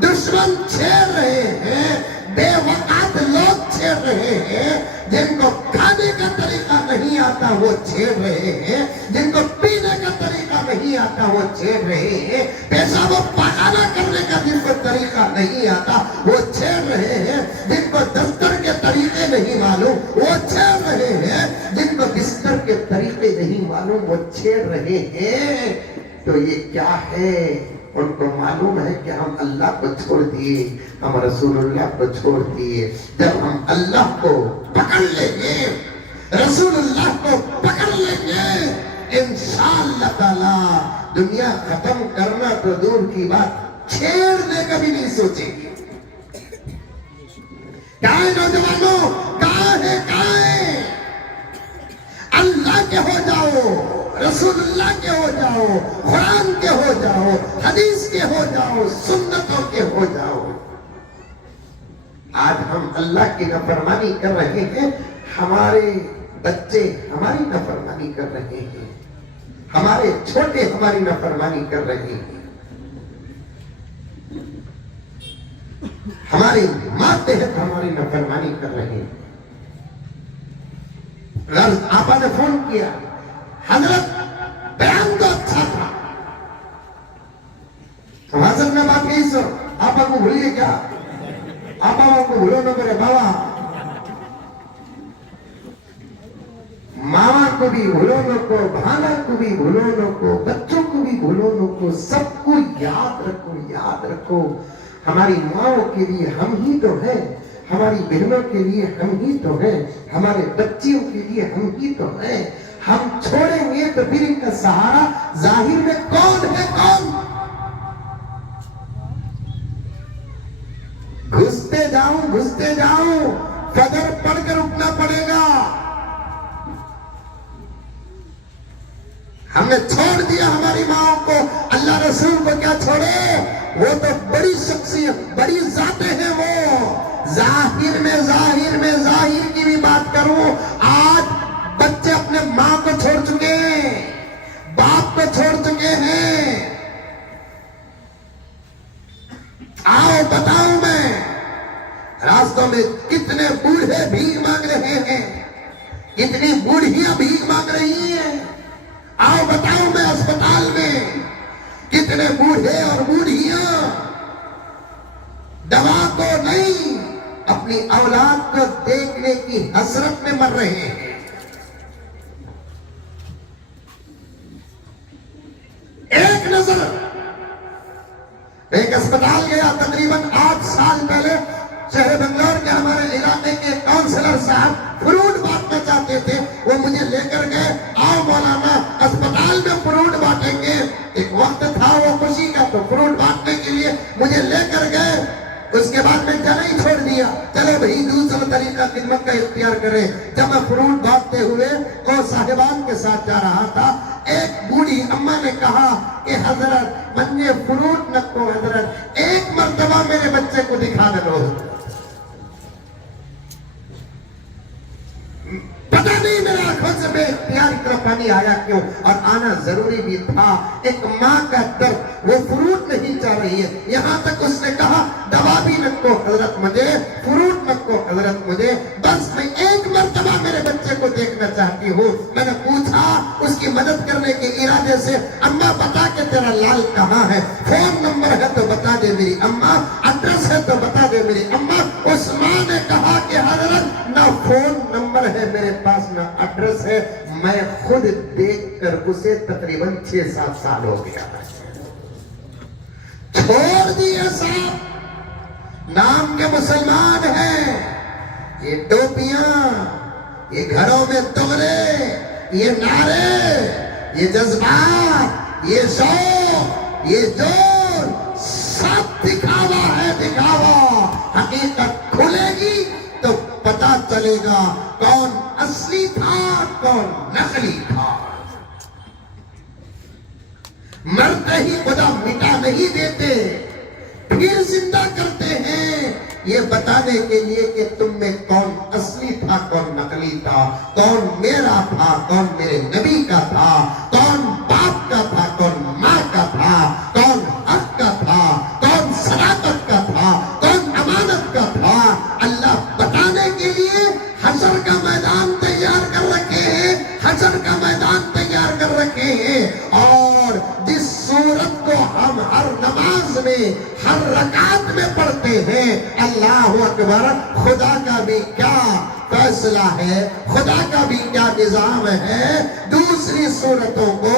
دشمن چھیڑ رہے ہیں, بے وقت لوگ چھیڑ رہے ہیں, جن کو کھانے کا طریقہ نہیں آتا وہ چھیڑ رہے ہیں, جن کو پینے کا طریقہ نہیں آتا وہ چھیڑ رہے ہیں, پیشاب و پخانہ کرنے کا جن کو طریقہ نہیں آتا وہ چھیڑ رہے ہیں, جن کو دفتر کے طریقے نہیں معلوم وہ چھیڑ رہے ہیں, جن کو بستر کے طریقے نہیں معلوم وہ چھیڑ رہے ہیں. تو یہ کیا ہے؟ ان کو معلوم ہے کہ ہم اللہ کو چھوڑ دیے, ہم رسول اللہ کو چھوڑ دیے. جب ہم اللہ کو پکڑ لیں گے, رسول اللہ کو پکڑ لیں گے, انشاءاللہ تعالی دنیا ختم کرنا تو دور کی بات, چھیڑنے کا بھی نہیں سوچیں گے. کہاں ہے نوجوانوں, کہاں ہے, کہاں ہے؟ اللہ کے ہو جاؤ, رسول اللہ کے ہو جاؤ, قرآن کے ہو جاؤ, حدیث کے ہو جاؤ, سنتوں کے ہو جاؤ. آج ہم اللہ کی نافرمانی کر رہے ہیں, ہمارے بچے ہماری نافرمانی کر رہے ہیں, ہمارے چھوٹے ہماری نافرمانی کر رہے ہیں, ہماری ماتحت ہماری نافرمانی کر رہے ہیں. آپا نے فون کیا, حضرت بیان تو اچھا تھا, حضرت نے بات کہی سو, آپا کو بھولیے کیا, آپا کو بھولو نہ میرے بابا, ماما کو بھی بھولو نہ کو, بھانا کو بھی بھولو نہ کو, بچوں کو بھی بھولو نہ کو, سب کو یاد رکھو, یاد رکھو. ہماری ماں کے لیے ہم ہی تو ہیں, ہماری بہنوں کے لیے ہم ہی تو ہیں, ہمارے بچیوں کے لیے ہم ہی تو ہیں. ہم چھوڑیں گے تو پھر ان کا سہارا ظاہر میں کون ہے, کون؟ گھستے جاؤں, فجر پڑھ کر اٹھنا پڑے گا. ہم نے چھوڑ دیا ہماری ماں کو, اللہ رسول کو کیا چھوڑے, وہ تو بڑی شخصیت, بڑی ذاتیں ہیں وہ. ظاہر کی بھی بات کروں, آج بچے اپنے ماں کو چھوڑ چکے ہیں, باپ کو چھوڑ چکے ہیں. آؤ بتاؤں میں, راستوں میں کتنے بوڑھے بھیک مانگ رہے ہیں, کتنی بوڑھیاں بھیک مانگ رہی ہیں. آؤ بتاؤں میں, اسپتال میں کتنے بوڑھے اور بوڑھیاں دوا کو نہیں, اپنی اولاد کو دیکھنے کی حسرت میں مر رہے ہیں. ایک نظر, ایک اسپتال گیا تقریباً 8 سال پہلے, شہر بنگلور کے ہمارے علاقے کے کونسلر صاحب فروٹ بانٹنا چاہتے تھے, وہ مجھے لے کر گئے, آؤ مولانا اسپتال میں فروٹ بانٹیں گے. ایک وقت تھا وہ خوشی کا, تو فروٹ بانٹنے کے لیے مجھے لے کر گئے. اس کے بعد میں جانا ہی چھوڑ دیا, چلو بھائی دوسرا طریقہ خدمت کا اختیار کریں. جب میں فروٹ بانٹتے ہوئے اور صاحبان کے ساتھ جا رہا تھا, ایک بوڑھی اماں نے کہا کہ حضرت مجھے فروٹ نہ کو, حضرت ایک مرتبہ میرے بچے کو دکھا دو. پتہ نہیں میرے آنکھوں سے بے اختیار اتنا پانی آیا کیوں, اور آنا ضروری بھی تھا. ایک ماں کا درد, وہ فروٹ نہیں چاہ رہی ہے, یہاں تک اس نے کہا دوا بھی نہ کو حضرت مجھے, فروٹ نہ کو حضرت مجھے, بس میں ایک مرتبہ میرے بچے کو دیکھنا چاہتی ہوں. میں نے پوچھا اس کی مدد کرنے کے ارادے سے, اماں بتا کہ تیرا لال کہاں ہے, فون نمبر ہے تو بتا دے میری اماں, ایڈریس ہے تو بتا دے میری اماں. اس ماں نے کہا کہ میرے پاس نہ ایڈریس ہے، میں خود دیکھ کر اسے تقریباً 6-7 سال ہو گیا ہے۔ چھوڑ دیے صاحب، نام کے مسلمان ہیں، یہ ٹوپیاں، یہ گھروں میں تغرے، یہ نعرے، یہ جذبات، یہ ذوق، یہ جوش، سب دکھاوا ہے، دکھاوا۔ حقیقت کھلے گی تو پتا چلے گا کون اصلی تھا کون نقلی تھا۔ مرتے ہی خدا مٹا نہیں دیتے، پھر زندہ کرتے ہیں، یہ بتانے کے لیے کہ تم میں کون اصلی تھا کون نقلی تھا، کون میرا تھا کون میرے نبی کا تھا، کون باپ کا تھا کون ماں کا تھا، کون حق کا تھا کون صداقت کا تھا، کون امانت کا تھا۔ اللہ بتانے کے لیے حشر کا میدان تیار کر رکھے ہیں، حشر کا میدان تیار کر رکھے ہیں۔ اور جس سورت کو ہم ہر نماز میں ہر رکعت میں پڑھتے ہیں، اللہ اکبر، خدا کا بھی کیا فیصلہ ہے، خدا کا بھی کیا نظام ہے۔ دوسری سورتوں کو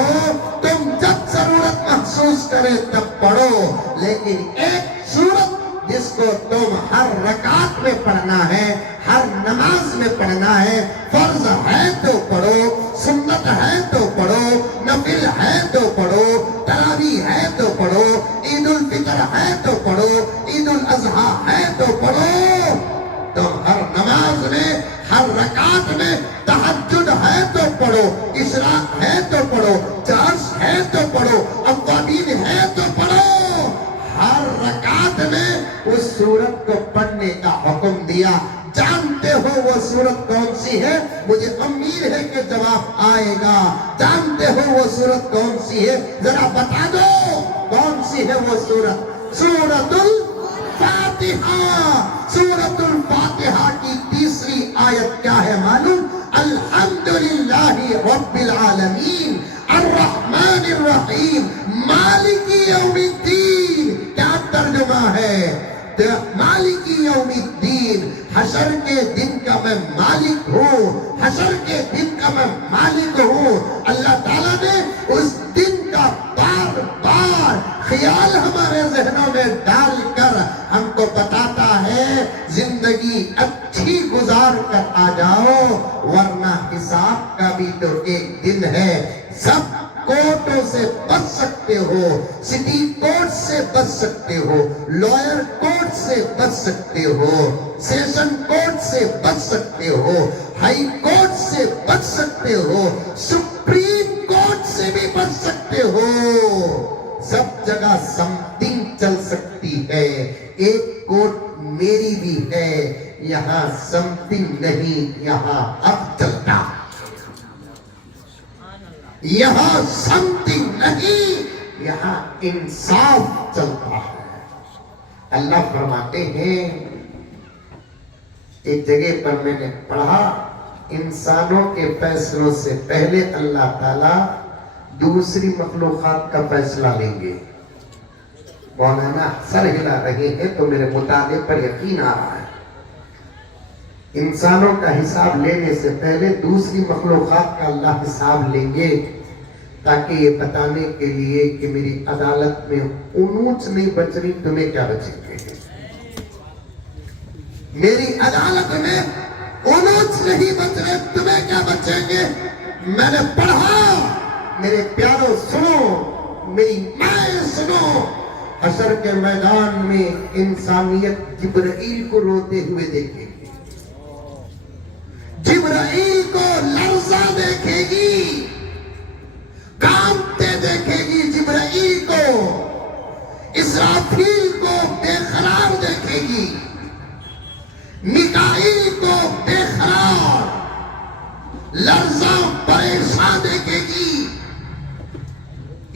تم جب ضرورت محسوس کرے تب پڑھو، لیکن ایک سورت جس کو تم ہر رکعت میں پڑھنا ہے، ہر نماز میں پڑھنا ہے، فرض ہے تو پڑھو، سنت ہے تو پڑھو، نفل ہے تو پڑھو، تراویح ہے تو پڑھو، عید الفطر ہے تو پڑھو، عید الاضحیٰ ہے تو پڑھو۔ تم ہر نماز میں ہر رکعت میں تہجد ہے تو پڑھو، اشراق ہے تو پڑھو، چرس ہے تو پڑھو، اوابین ہے تو پڑھو۔ ہر رکعت میں اس سورت کو پڑھنے کا حکم دیا۔ جانتے ہو وہ سورت کون سی ہے؟ مجھے امید ہے کہ جواب آئے گا۔ جانتے ہو وہ سورت کون سی ہے؟ ذرا بتا دو کون سی ہے وہ سورت؟ سورت الفاتحہ۔ سورت الفاتحہ کی تیسری آیت کیا ہے معلوم؟ الحمدللہ رب العالمین الرحمن الرحیم مالک یوم الدین۔ کیا ترجمہ ہے؟ مالک یوم الدین، حشر کے دن کا میں مالک ہوں، حشر کے دن کا میں مالک ہوں۔ اللہ تعالیٰ نے اس دن کا بار بار خیال ہمارے ذہنوں میں ڈال کر ہم کو بتاتا ہے زندگی اچھی گزار کر آ جاؤ، ورنہ حساب کا بھی تو ایک دن ہے۔ سب کورٹوں سے بچ سکتے ہو، سٹی کورٹ سے بچ سکتے ہو، لائر کورٹ سے بچ سکتے ہو، سیشن کورٹ سے بچ سکتے ہو، ہائی کورٹ سے بچ سکتے ہو، سپریم کورٹ سے بھی بچ سکتے ہو۔ سب جگہ سمتنگ چل سکتی ہے۔ ایک کورٹ میری بھی ہے، یہاں سمتنگ نہیں، یہاں اب چلتا، یہاں سمتنگ نہیں، یہاں انصاف چلتا ہے۔ اللہ فرماتے ہیں، ایک جگہ پر میں نے پڑھا، انسانوں کے فیصلوں سے پہلے اللہ تعالیٰ دوسری مخلوقات کا فیصلہ لیں گے۔ مولانا سر ہلا رہے ہیں تو میرے مطالعے پر یقین آ رہا ہے۔ انسانوں کا حساب لینے سے پہلے دوسری مخلوقات کا اللہ حساب لیں گے، تاکہ یہ بتانے کے لیے کہ میری عدالت میں اونچ نہیں بچ رہی، تمہیں کیا بچیں گے؟ میری عدالت میں اونچ نہیں بچ رہے، تمہیں کیا بچیں گے؟ میں نے پڑھا، میرے پیاروں سنو، میری مائیں سنو، حشر کے میدان میں انسانیت جبرائیل کو روتے ہوئے دیکھے گی، جبرائیل کو لرزہ دیکھے گی، کانپتے دیکھے گی جبرائیل کو، اسرافیل کو بے قرار دیکھے گی، میکائیل کو بے قرار لرزہ پریشان دیکھے گی،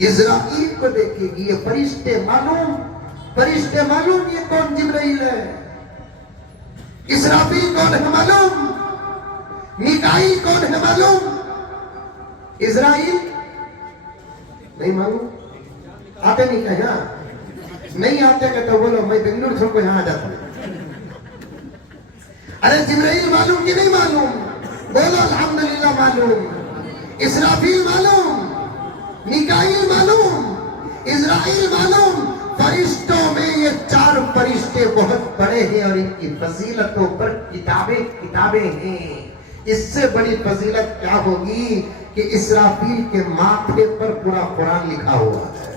اسرائیل کو دیکھے گی۔ یہ فرشتے معلوم یہ کون جبرائیل ہے، اسرافیل کون ہے معلوم، میکائیل کون ہے معلوم، اسرائیل نہیں معلوم؟ آتے نہیں کہاں؟ نہیں آتے کہ تو بولو میں بنگلور چھوڑ کو یہاں آ جاتا ہوں۔ ارے جبرائیل معلوم کہ نہیں معلوم؟ بولو الحمدللہ معلوم، اسرافیل معلوم، میکائیل معلوم، اسرائیل معلوم۔ فرشتوں میں یہ 4 فرشتے بہت بڑے ہیں اور ان کی فضیلتوں پر کتابیں ہیں۔ اس سے بڑی فضیلت کیا ہوگی کہ اسرافیل کے ماتھے پر پورا قرآن لکھا ہوا ہے۔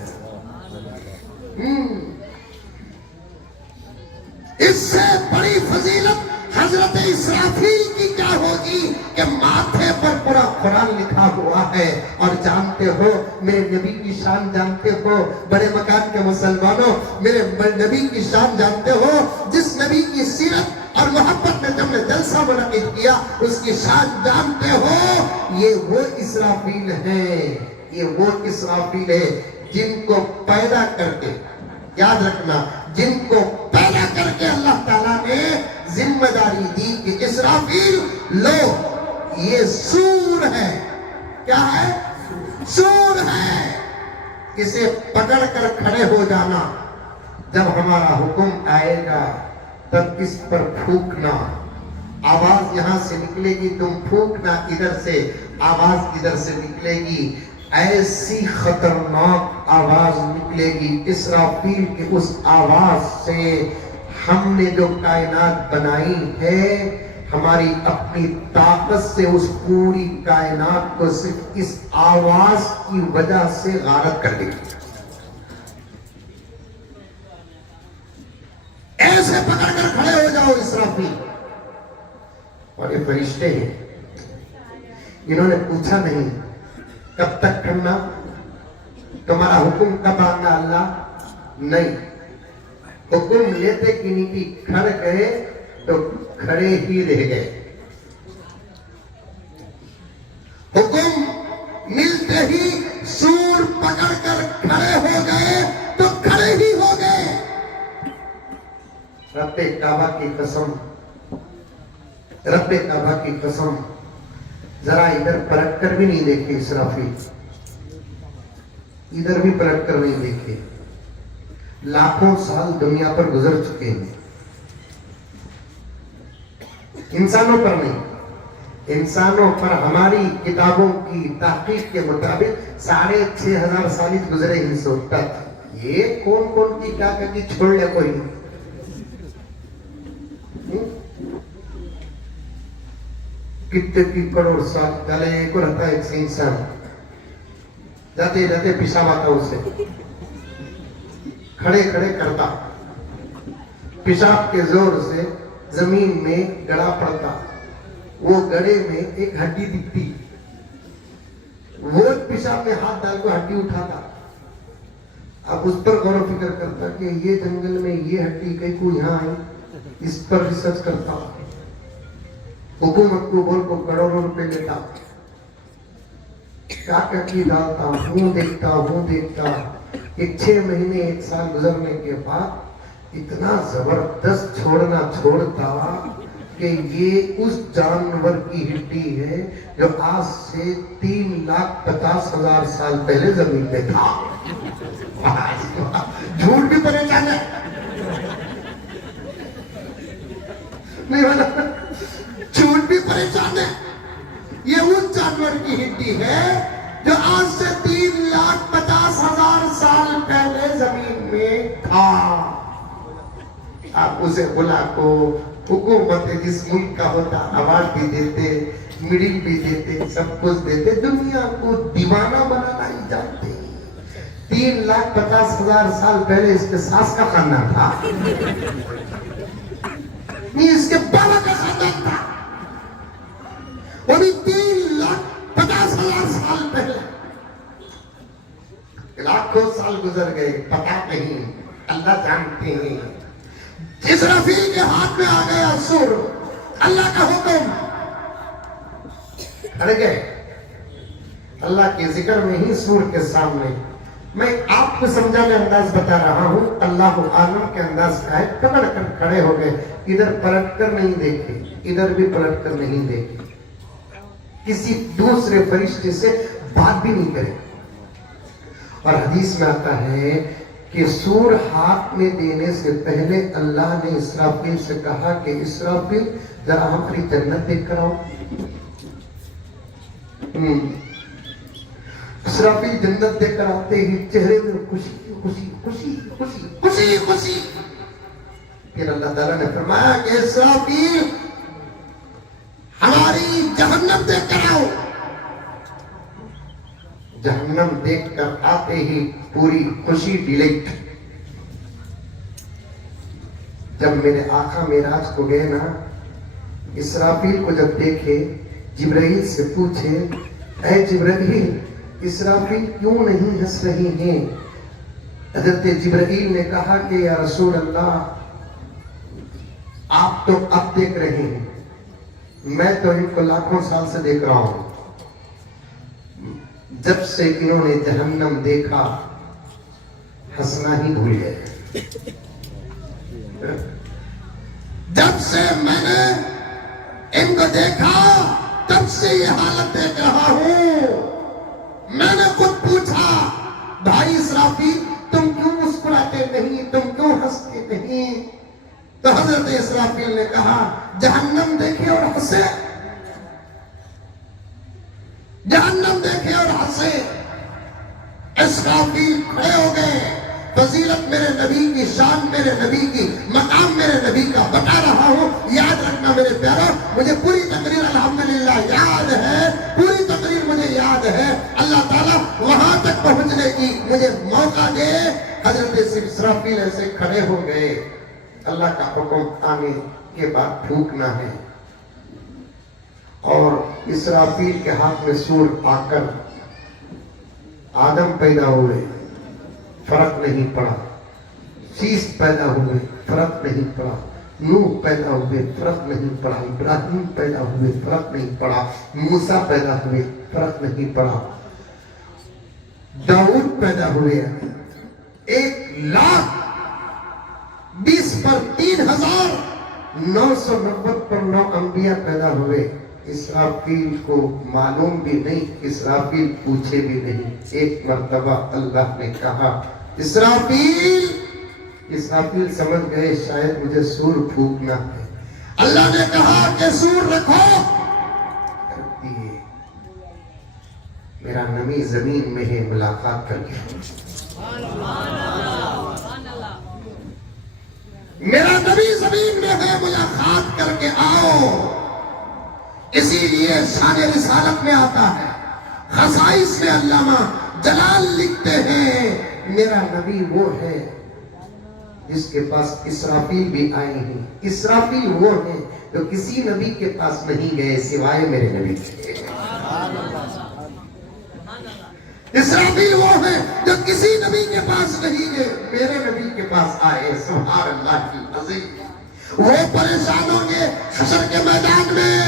اس سے بڑی فضیلت حضرت اسرافیل کی کیا ہوگی کہ ماتھے پر پورا قرآن لکھا ہوا ہے۔ اور جانتے ہو میرے نبی کی شان جانتے ہو بڑے مکان کے مسلمانوں، میرے نبی کی شان جانتے ہو؟ جس نبی کی سیرت اور محبت میں جب نے جلسہ منعقد کیا اس کی شان جانتے ہو؟ یہ وہ اسرافیل ہیں، یہ وہ اسرافیل ہے جن کو پیدا کر کے، یاد رکھنا، جن کو پیدا کر کے اللہ تعالیٰ نے ذمہ داری دی کہ اسرافیل لو یہ سور ہے۔ کیا ہے؟ سور ہے، اسے پکڑ کر کھڑے ہو جانا، جب ہمارا حکم آئے گا تب اس پر پھونکنا، آواز یہاں سے نکلے گی، تم پھونکنا، ادھر سے آواز ادھر سے نکلے گی، ایسی خطرناک آواز نکلے گی اسرافیل کی۔ اس آواز سے ہم نے جو کائنات بنائی ہے، ہماری اپنی طاقت سے اس پوری کائنات کو صرف اس آواز کی وجہ سے غارت کر دے گی۔ ایسے پکڑ کر کھڑے ہو جاؤ اسرافیل۔ اور یہ فرشتے ہیں، انہوں نے پوچھا نہیں کب تک کھڑنا، تمہارا حکم کب آنا اللہ؟ نہیں، حکم لیتے کی نیتی کھڑ گئے تو کھڑے ہی رہ گئے، حکم ملتے ہی سور پکڑ کر کھڑے ہو گئے تو کھڑے ہی ہو گئے۔ رب کعبہ کی قسم، رب کعبہ کی قسم، ذرا ادھر پلٹ کر بھی نہیں دیکھے اسرافیل، ادھر بھی پلٹ کر نہیں دیکھے۔ لاکھوں سال دنیا پر گزر چکے ہیں، انسانوں پر نہیں، انسانوں پر ہماری کتابوں کی تحقیق کے مطابق 6500 سال گزرے ہی سوچتا تھا یہ کون کی کیا کہتی چھوڑ لے کوئی نہیں۔ کتنے کی کروڑ سال چلے ایک رہتا ہے، ایک سے انسان جاتے جاتے پیشاب آتا اسے کھڑے کھڑے کرتا، پیشاب کے زور سے زمین میں گڑا پڑتا، وہ گڑے میں ایک ہڈی دکھتی، وہ پیشاب میں ہاتھ ڈال کو ہڈی اٹھاتا، اب اس پر غور و فکر کرتا کہ یہ جنگل میں یہ ہڈی کہیں کو یہاں آئی، اس پر ریسرچ کرتا، حکومت کو بول کو کروڑوں روپے لیتا، کیا کی ڈالتا، ہوں دیکھتا، ایک 6 مہینے 1 سال گزرنے کے بعد اتنا زبردست چھوڑنا چھوڑتا کہ یہ اس جانور کی ہڈی ہے جو آج سے 3,50,000 سال پہلے زمین پہ تھا۔ جھوٹ بھی پریشان ہے، نہیں والا جھوٹ بھی پریشان ہے، یہ اس جانور کی ہڈی ہے جو آج سے 3,50,000 سال پہلے زمین میں تھا۔ آپ اسے بلا کو حکومت جس ملک کا ہوتا ایوارڈ بھی دیتے، میڈل بھی دیتے، سب کچھ دیتے، دنیا کو دیوانہ بنانا ہی جانتے۔ 3,50,000 سال پہلے اس کے ساس کا خاندان تھا، نہیں اس کے بابا کا خاندان تھا، وہ بھی 3,50,000 سال پہلے۔ لاکھوں سال گزر گئے، پتا نہیں، اللہ جانتے ہیں۔ اسرافیل کے ہاتھ میں آ گیا سور، اللہ کا حکم، کھڑ گئے اللہ کے ذکر میں ہی سور کے سامنے۔ میں آپ کو سمجھانے انداز بتا رہا ہوں، اللہ عالم کے انداز کا ہے، پکڑ کر کھڑے ہو گئے، ادھر پلٹ کر نہیں دیکھے، ادھر بھی پلٹ کر نہیں دیکھے، کسی دوسرے فرشتے سے بات بھی نہیں کرے۔ اور حدیث میں آتا ہے کہ سور ہاتھ میں دینے سے پہلے اللہ نے اسرافیل سے کہا کہ اسرافیل ذرا ہماری جنت دیکھ کر آؤ۔ اسرافیل جنت دے کر آتے ہی چہرے میں خوشی خوشی خوشی خوشی خوشی خوشی. پھر اللہ تعالیٰ نے فرمایا کہ اسرافیل ہماری جہنم دیکھ کر آؤ. جہنم دیکھ کر آتے ہی پوری خوشی ڈیلیٹ. جب میرے آقا معراج کو گئے نا، اسرافیل کو جب دیکھے، جبرائیل سے پوچھے اے جبرائیل اسرافیل کیوں نہیں ہنس رہی ہیں؟ حضرت جبرائیل نے کہا کہ یا رسول اللہ آپ تو اب دیکھ رہے ہیں، میں تو ان کو لاکھوں سال سے دیکھ رہا ہوں. جب سے انہوں نے جہنم دیکھا ہنسنا ہی بھول گئے. جب سے میں نے ان کو دیکھا تب سے یہ حالت دیکھ رہا ہوں. میں نے خود پوچھا بھائی اسرافیل تم کیوں مسکراتے نہیں، تم کیوں ہنستے نہیں؟ تو حضرت اسرافیل نے کہا جہنم دیکھے اور ہنسے، جہنم دیکھے اور ہنسے. اسرافیل کھڑے ہو گئے. فضیلت میرے نبی کی، شان میرے نبی کی، مقام میرے نبی کا بتا رہا ہوں. یاد رکھنا میرے پیارو، مجھے پوری تقریر الحمدللہ یاد ہے، پوری تقریر مجھے یاد ہے. اللہ تعالیٰ وہاں تک پہنچنے کی مجھے موقع دے. حضرت اسرافیل ایسے کھڑے ہو گئے. اللہ کا حکم آنے کے بعد پھونکنا ہے، اور اسرافیل کے ہاتھ میں سور آ کر آدم پیدا ہوئے، فرق نہیں پڑا. شیش پیدا ہوئے، فرق نہیں پڑا. نوح پیدا ہوئے، فرق نہیں پڑا. ابراہیم پیدا ہوئے، فرق نہیں پڑا. موسیٰ پیدا ہوئے، فرق نہیں پڑا. داؤد پیدا ہوئے. 1,20,000 پر 3,990 پر 9 انبیاء پیدا ہوئے. اسرافیل کو معلوم بھی نہیں، اسرافیل پوچھے بھی نہیں. ایک مرتبہ اللہ نے کہا اسرافیل سمجھ گئے شاید مجھے سور پھونکنا ہے. اللہ نے کہا کہ سور رکھو. کر دیے. میرا نبی زمین میں ہے، ملاقات کر کے میرا نبی زمین میں ہے، ملاقات کر کے آؤ. اسی لیے شان رسالت میں آتا ہے، خصائص میں علامہ جلال لکھتے ہیں میرا نبی وہ ہے جس کے پاس اسرافیل بھی آئے ہیں. اسرافیل وہ ہیں جو کسی نبی کے پاس نہیں گئے سوائے میرے نبی کے. اسرافیل وہ ہیں جو کسی نبی کے پاس نہیں گئے، میرے نبی کے پاس آئے. سبحان اللہ کی عظیم. وہ پریشان ہوں گے حشر کے میدان میں.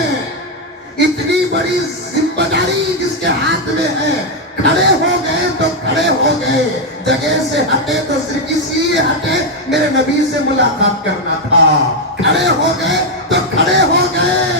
اتنی بڑی ذمہ داری جس کے ہاتھ میں ہے. کھڑے ہو گئے تو کھڑے ہو گئے، جگہ سے ہٹے تو صرف اس لیے ہٹے میرے نبی سے ملاقات کرنا تھا. کھڑے ہو گئے تو کھڑے ہو گئے،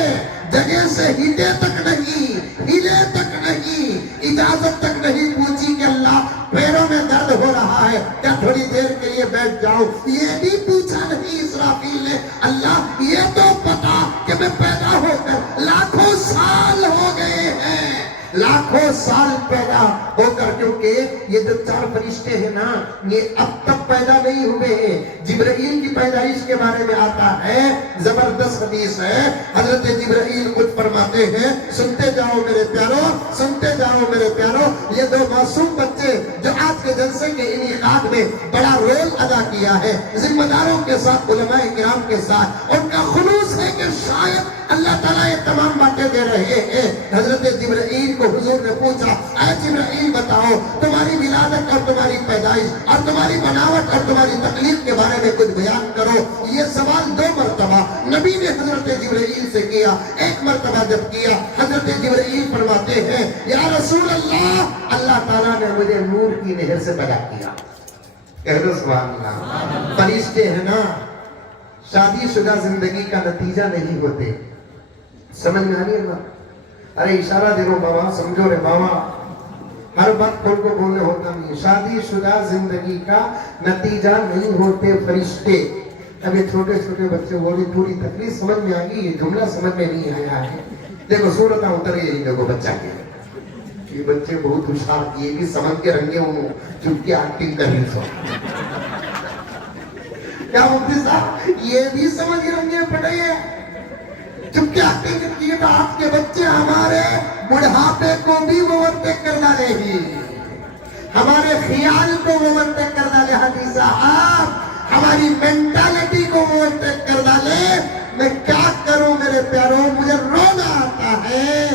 جگہ سے ہلے تک نہیں، ہلے تک نہیں، اجازت تک نہیں پوچھی کہ اللہ پیروں میں درد ہو رہا ہے کیا تھوڑی دیر کے لیے بیٹھ جاؤ. یہ بھی پوچھا نہیں اسرافیل نے. اللہ یہ تو پتا کہ میں پیدا ہو کر لاکھوں سال ہو گئے ہیں، لاکھوں سال پیدا ہو کر، کیونکہ یہ جو 4 فرشتے ہیں نا یہ اب تک پیدا نہیں ہوئے ہیں. جبرائیل کی پیدائش کے بارے میں آتا ہے، زبردست حدیث ہے. حضرت جبرائیل خود فرماتے ہیں سنتے جاؤ میرے پیارو، سنتے جاؤ میرے پیارو. یہ 2 معصوم بچے جو آج کے جلسے کے انعقاد میں بڑا رول ادا کیا ہے، ذمہ داروں کے ساتھ، علماء کرام کے ساتھ، ان کا خلوص ہے کہ شاید اللہ تعالیٰ یہ تمام باتیں دے رہے ہیں. حضرت جبرائیل کو حضور نے پوچھا اے جبرائیل بتاؤ تمہاری ولادت اور تمہاری پیدائش اور تمہاری بناوٹ اور تمہاری تخلیق کے بارے میں کچھ بیان کرو. یہ سوال 2 مرتبہ نبی نے حضرت جبرائیل سے کیا. ایک مرتبہ جب کیا حضرت جبرائیل فرماتے ہیں یا رسول اللہ، اللہ تعالیٰ نے مجھے نور کی نہر سے پیدا کیا. سبحان اللہ. فرشتے ہیں نا شادی شدہ زندگی کا نتیجہ نہیں ہوتے. سمجھ میں آ رہی ہے بات؟ ارے اشارہ دے رہو بابا، سمجھو رے بابا، ہر بات کھول کو بولنے ہوتا نہیں. شادی شدہ زندگی کا نتیجہ نہیں ہوتے فرشتے. اب یہ چھوٹے چھوٹے بچے بولی پوری تکلیف سمجھ میں آ گئی، یہ جملہ سمجھ میں نہیں آیا ہے. دیکھو صورتیں اتر گئی، دیکھو بچہ کیا یہ بچے بہت ہوشیار، یہ بھی سمجھ کے رنگے ہوں چپ کے ایکٹنگ کرنی سو کیا مفتی صاحب یہ بھی سمجھ کے رنگے پڑے ہیں چپ کے ایکٹنگ کرتی ہے تو آپ کے بچے ہمارے بڑھاپے کو بھی مورتک کر ڈالے گی، ہمارے خیال کو مورتک کر ڈالے حاجی صاحب، ہماری مینٹالٹی کو مورتک کر ڈالے۔ میں کیا کروں میرے پیاروں، مجھے رونا آتا ہے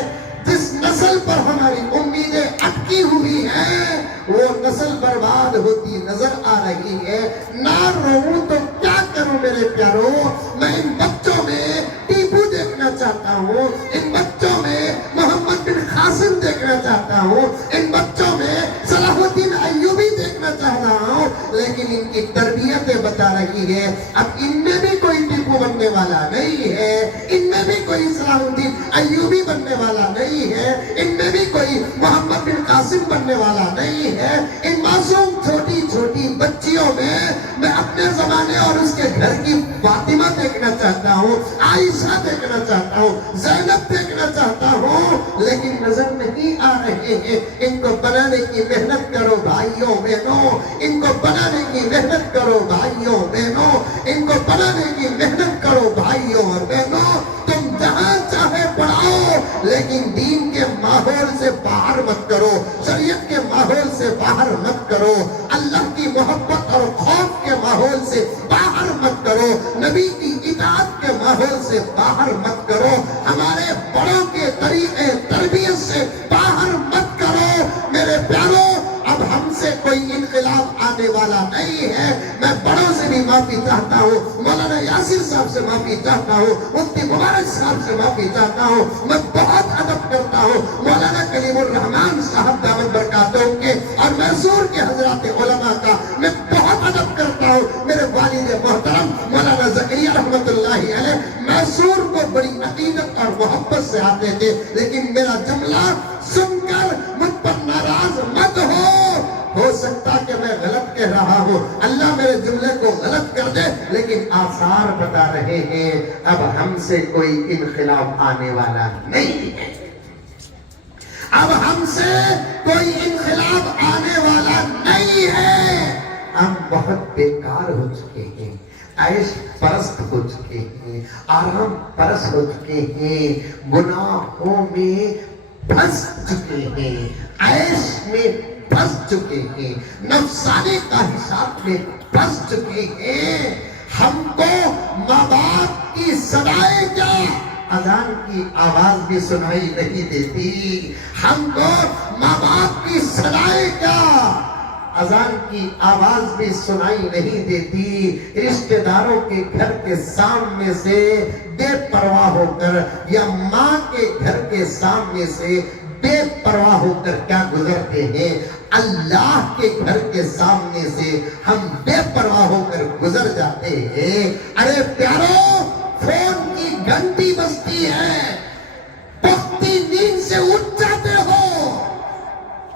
جس نسل پر ہماری امیدیں اٹکی ہوئی ہیں وہ نسل برباد ہوتی نظر آ رہی ہے۔ نہ روؤں تو کیا کروں میرے پیاروں، میں ان بچوں میں ٹیپو دیکھنا چاہتا ہوں، ان بچوں میں محمد بن قاسم دیکھنا چاہتا ہوں، ان بچوں میں صلاح الدین ایوبی دیکھنا چاہتا ہوں، لیکن ان کی تربیتیں بتا رہی ہے اب ان میں بھی کوئی ٹیپو بننے والا نہیں ہے، ان میں بھی کوئی صلاح الدین ایوبی بننے والا نہیں ہے، ان میں بھی کوئی محمد بن قاسم بننے والا نہیں ہے۔ ان معصوم چھوٹی چھوٹی بچیوں میں اپنے زمانے اور اس کے گھر کی فاطمہ دیکھنا چاہتا ہوں، عائشہ دیکھنا چاہتا ہوں، زینب دیکھنا چاہتا ہوں، لیکن نظر نہیں آ رہے ہیں۔ ان کو بنانے کی محنت کرو بھائیوں بہنوں، ان کو بنانے کی محنت کرو بھائیوں بہنوں، ان کو بنانے کی محنت کرو بھائیوں اور بہنوں۔ تم جہاں چاہے پڑھاؤ لیکن دین کے ماحول سے باہر مت کرو، شریعت کے ماحول سے باہر مت کرو، اللہ کی محبت اور خوف کے ماحول سے باہر مت کرو، نبی کی اطاعت کے ماحول سے باہر مت کرو، ہمارے بڑوں کے طریقے تربیت سے باہر مت کرو۔ میرے پیاروں اب ہم سے کوئی انقلاب آنے والا نہیں ہے۔ میں بڑوں سے بھی معافی چاہتا ہوں، مولانا یاسر صاحب سے معافی چاہتا ہوں، مفتی مبارک صاحب سے معافی چاہتا ہوں، میں بہت ادب کرتا ہوں مولانا کلیم الرحمان صاحب دامت برکاتہم کے اور میسور کے حضرات علماء کا، میں بہت ادب کرتا ہوں میرے والد محترم مولانا زکریا رحمت اللہ علیہ میسور کو بڑی عقیدت اور محبت سے آتے تھے، لیکن میرا جملہ سن کر مجھ پر ناراض مت ہو سکتا کہ میں غلط کہہ رہا ہوں، اللہ میرے جملے کو غلط کر دے، لیکن آثار بتا رہے ہیں اب ہم سے کوئی انقلاب آنے والا نہیں ہے، اب ہم سے کوئی انقلاب آنے والا نہیں ہے۔ ہم بہت بیکار ہو چکے ہیں، عیش پرست ہو چکے ہیں، آرام پرست ہو چکے ہیں، گناہوں میں پھنس چکے ہیں، عیش میں پھنس چکے ہیں، نفسانی خواہشات میں پھنس چکے ہیں۔ ہم کو ماں باپ کی صدائیں کیا اذان کی آواز بھی سنائی نہیں دیتی، ہم کو ماں باپ کی صدائیں کیا اذان کی آواز بھی سنائی نہیں دیتی، رشتہ داروں کے گھر کے سامنے سے بے پرواہ ہو کر یا ماں کے گھر کے سامنے سے بے پرواہ ہو کر کیا گزرتے ہیں، اللہ کے گھر کے سامنے سے ہم بے پرواہ ہو کر گزر جاتے ہیں۔ ارے پیارو فون کی گھنٹی بجتی ہے، پختی نیند سے اٹھ جاتے ہو،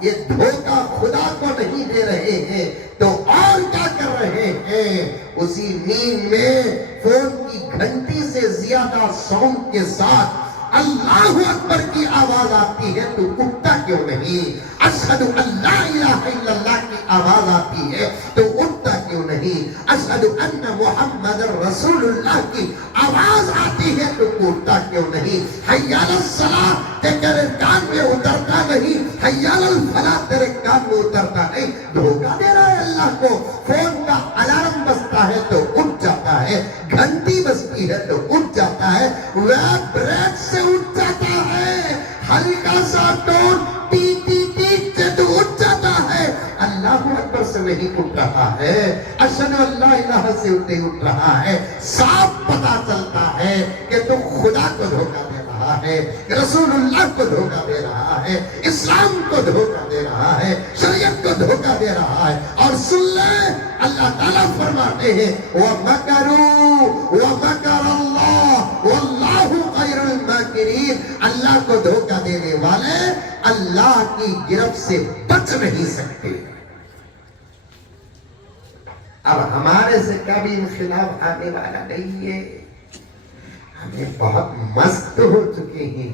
یہ دھوکہ خدا کو نہیں دے رہے ہیں تو اور کیا کر رہے ہیں؟ اسی نیند میں فون کی گھنٹی سے زیادہ ساؤنڈ کے ساتھ اللہ اکبر کی آواز آتی ہے تو اٹھتا کیوں نہیں؟ اشہد ان لا الہ الا اللہ کی آواز آتی ہے تو اٹھتا کیوں نہیں؟ اشہد ان محمد رسول اللہ کی آواز آتی ہے تو اٹھتا کیوں نہیں؟ حی علی الصلاۃ تیرے کان میں اترتا نہیں، حی علی الفلاح تیرے کان میں اترتا نہیں، دھوکہ دے رہا ہے اللہ کو۔ فون کا الارم بجتا ہے تو اٹھ جاتا ہے، گھنٹی بجتی ہے تو اٹھ جاتا ہے، ویب بریک سے اٹھ جاتا ہے، ہلکا سا ٹون ٹی ٹی ٹی سے تو اٹھ جاتا ہے، اللہ اکبر سے نہیں اٹھ رہا ہے، اشہد ان لا الہ سے اٹھ رہا ہے۔ صاف پتا چلتا ہے کہ تو خدا کو دھوکہ دے رہا ہے، رسول اللہ کو دھوکہ دے رہا ہے، اسلام کو دھوکہ دے رہا ہے، شریعت کو دھوکہ دے رہا ہے۔ اور سن لیں اللہ تعالیٰ فرماتے ہیں وَمَكَرُوا وَمَكَرَ اللَّهُ وَاللَّهُ خَيْرُ الْمَاكِرِينَ، اللہ کو دھوکہ دینے والے اللہ کی گرفت سے بچ نہیں سکتے۔ اب ہمارے سے کبھی انقلاب آنے والا نہیں ہے، ہمیں بہت مست ہو چکے ہیں،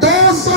200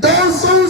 200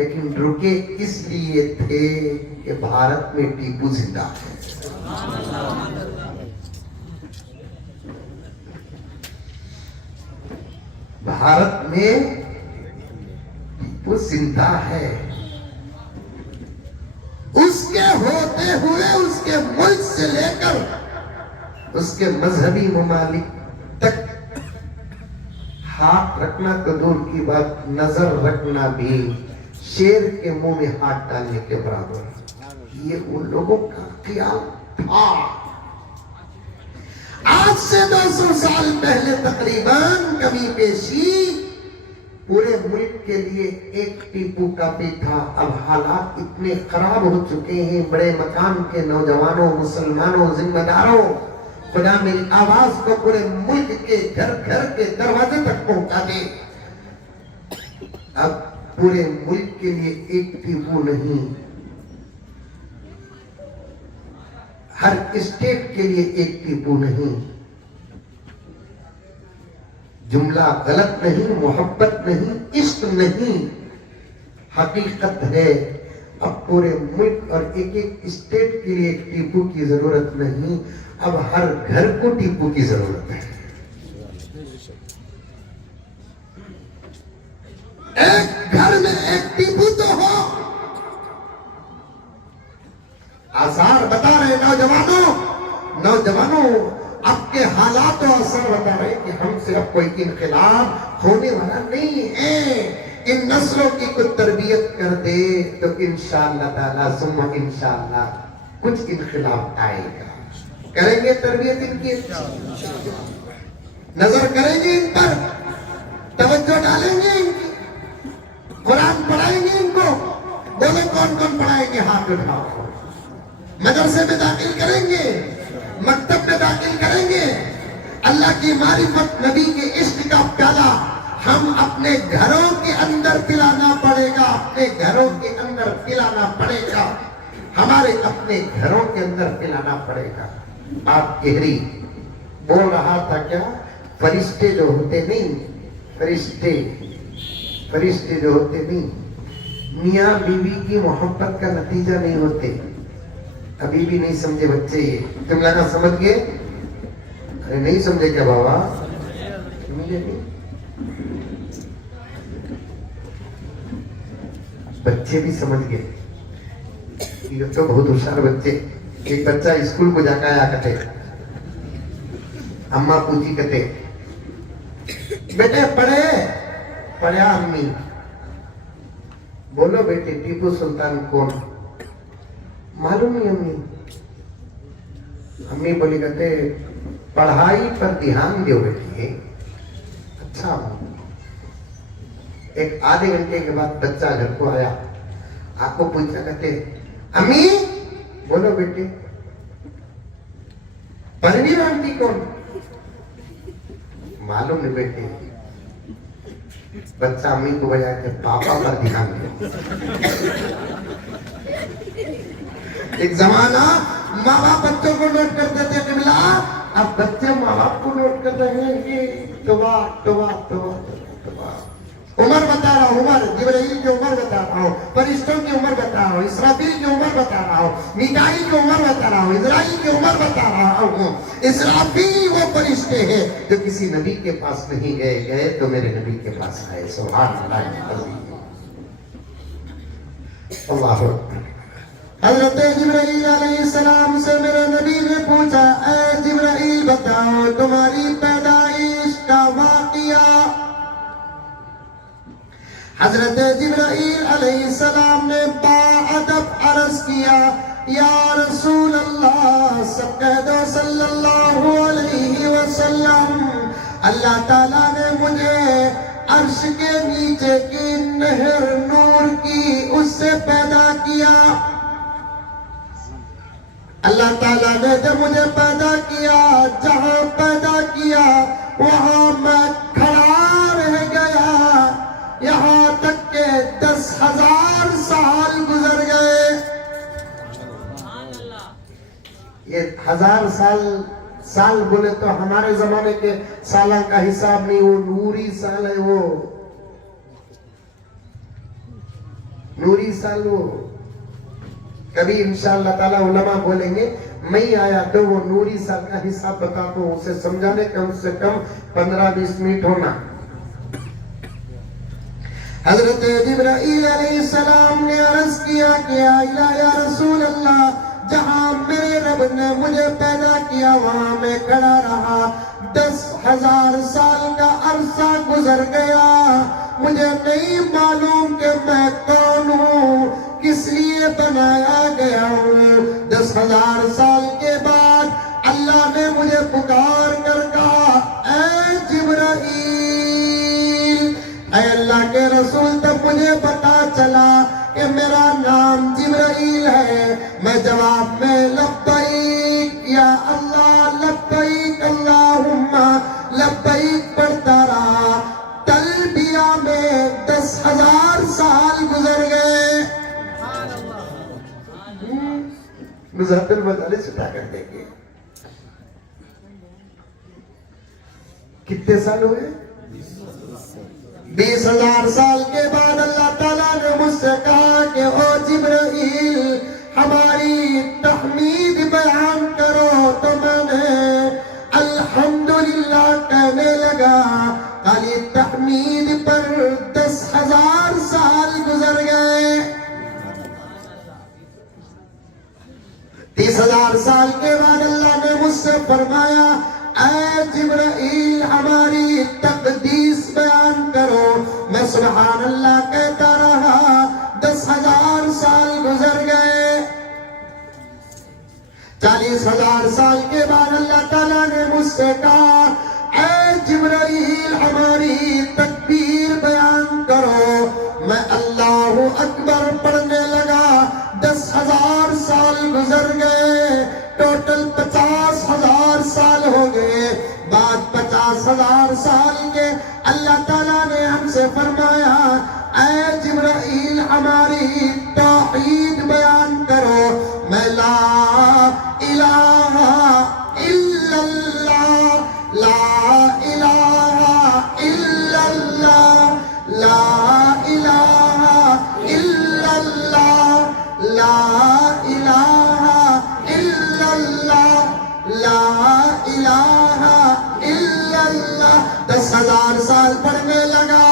لیکن رکے اس لیے تھے کہ بھارت میں ٹیپو زندہ ہے. بھارت میں ٹیپو زندہ ہے. اس کے ہوتے ہوئے اس کے ملک سے لے کر اس کے مذہبی ممالک تک ہاتھ رکھنا تو دور کی بات، نظر رکھنا بھی شیر کے منہ میں ہاتھ ڈالنے کے برابر. یہ ان لوگوں کا خیال تھا. آج سے 200 سال پہلے تقریباً کمی بیشی پورے ملک کے لیے ایک ٹیپو کافی تھا. اب حالات اتنے خراب ہو چکے ہیں، بڑے مقام کے نوجوانوں، مسلمانوں، ذمہ داروں، خدا میری آواز کو پورے ملک کے گھر گھر کے دروازے تک پہنچا دے. اب پورے ملک کے لیے ایک ٹیپو نہیں، ہر اسٹیٹ کے لیے ایک ٹیپو نہیں. جملہ غلط نہیں، محبت نہیں، عشق نہیں، حقیقت ہے. اب پورے ملک اور ایک ایک اسٹیٹ کے لیے ایک ٹیپو کی ضرورت نہیں، اب ہر گھر کو ٹیپو کی ضرورت ہے. ایک گھر میں ایک ٹیپو تو ہو. آثار بتا رہے نوجوانوں اب کے حالات و اثر بتا رہے کہ ہم سے اب کوئی انقلاب ہونے والا نہیں ہے. ان نسلوں کی کچھ تربیت کر دے تو انشاءاللہ تعالیٰ ثم انشاءاللہ کچھ انقلاب آئے گا. کریں گے تربیت ان کی، نظر کریں گے ان پر، توجہ ڈالیں گے ان کی، قرآن پڑھائیں گے ان کو. بولے کون کون پڑھائیں گے؟ ہاتھ اٹھاؤ. مدرسے میں داخل کریں گے، مکتب میں داخل کریں گے. اللہ کی معرفت، نبی کے عشق کا پیالہ ہم اپنے گھروں کے اندر پلانا پڑے گا. اپنے گھروں کے اندر پلانا پڑے گا. ہمارے اپنے گھروں کے اندر پلانا پڑے گا. آپ گہری بول رہا تھا کیا؟ فرشتے جو ہوتے نہیں، فرشتے جو ہوتے نہیں، میاں بیوی کی محبت کا نتیجہ نہیں ہوتے. ابھی بھی نہیں سمجھے بچے. یہ تم لگا سمجھ گئے؟ ارے نہیں سمجھے کیا بابا؟ سمجھے نہیں؟ بچے بھی سمجھ گئے. یہ تو بہت ہوشیار بچے. ایک بچہ اسکول کو جا کے آیا کرتے، اماں پوچھی کرتے بیٹے پڑھے امی؟ بولو بیٹے ٹیپو سلطان کون؟ معلوم نہیں امی. امی بولی کہتے پڑھائی پر دھیان دیو بیٹی. اچھا. ایک آدھے گھنٹے کے بعد بچہ گھر کو آیا، آپ کو پوچھا کرتے امی بولو بیٹے پروین آنٹی کون؟ معلوم نہیں بیٹے. بچہ امی کو بجا کے پاپا پر دھیان دے. ایک زمانہ ماں باپ بچوں کو نوٹ کرتے تھے قبلہ، اب بچے ماں باپ کو نوٹ کر رہے ہیں کہ توبہ. عمر بتا رہا ہوں، عمر جبرائیل کی عمر بتا رہا ہوں، فرشتوں کی عمر بتا رہا ہوں، اسرافیل کی عمر بتا رہا ہوں، میکائیل کی عمر بتا رہا ہوں، اسرائیل کی عمر بتا رہا ہوں. اسرافیل وہ فرشتے ہیں جو کسی نبی کے پاس نہیں گئے تو میرے نبی کے پاس آئے. سبحان اللہ. اللہ اکبر. حضرت جبرائیل علیہ السلام سے میرے نبی نے پوچھا اے جبرائیل بتاؤ تمہاری پیدائش کا واقعہ. حضرت جبرائیل علیہ السلام نے باادب عرض کیا یا رسول اللہ سب کہہ دو صلی اللہ علیہ وسلم، اللہ تعالیٰ نے مجھے عرش کے نیچے کی نہر نور کی اس سے پیدا کیا. اللہ تعالیٰ نے جب مجھے پیدا کیا، جہاں پیدا کیا وہاں میں کھڑا رہ گیا، یہاں تک کہ 10,000 سال گزر گئے. یہ 1000 سال بولے تو ہمارے زمانے کے سالہ کا حساب نہیں، وہ نوری سال ہے. وہ نوری سال وہ کبھی انشاءاللہ تعالی علماء بولیں گے میں آیا تو وہ نوری سال کا حساب بتاتا ہوں، اسے سمجھانے کم سے کم 15-20 منٹ ہونا۔ حضرت جبرائیل علیہ السلام نے عرض کیا کہ یا رسول اللہ، جہاں میرے رب نے مجھے پیدا کیا وہاں میں کھڑا رہا، 10,000 سال کا عرصہ گزر گیا، مجھے نہیں معلوم کہ میں کون ہوں، کس لیے بنایا گیا ہوں۔ 10,000 سال کے بعد اللہ نے مجھے پکار کر کہا، اے جبرائیل، اے اللہ کے رسول، تب مجھے پتا چلا کہ میرا نام جبرائیل ہے۔ میں جواب میں لبیک یا اللہ، لبیک اللہم لبیک پڑھتا رہا۔ تلبیہ میں 10,000 سال گزر گئے۔ نزہت المجالس اٹھا کر دیکھیں کتنے سال ہوئے؟ 20,000 سال کے بعد اللہ تعالیٰ نے مجھ سے کہا کہ او جبرائیل، ہماری تحمید بیان کرو، تو میں نے الحمدللہ کہنے لگا۔ خالی تحمید پر 10,000 سال گزر گئے۔ 30,000 سال کے بعد اللہ نے مجھ سے فرمایا، اے جبرائیل، ہماری تقدیس بیان کرو۔ میں سبحان اللہ کہتا رہا، 10,000 سال گزر گئے۔ 40,000 سال کے بعد اللہ تعالیٰ نے مجھ سے کہا، اے جبرائیل، ہماری تکبیر بیان کرو۔ میں اللہ اکبر پڑھنے لگا، 10,000 سال گزر گئے، ٹوٹل 50,000 سال ہو گئے۔ بعد 50,000 سال کے اللہ تعالیٰ نے ہم سے فرمایا، اے جبرائیل، ہماری توحید بیان کرو۔ میں لا الہ الا اللہ، لا الہ الا اللہ، لا الہ الا اللہ، لا الہ الا اللہ، لا الہ الا اللہ۔ 10,000 سال پڑھنے لگا،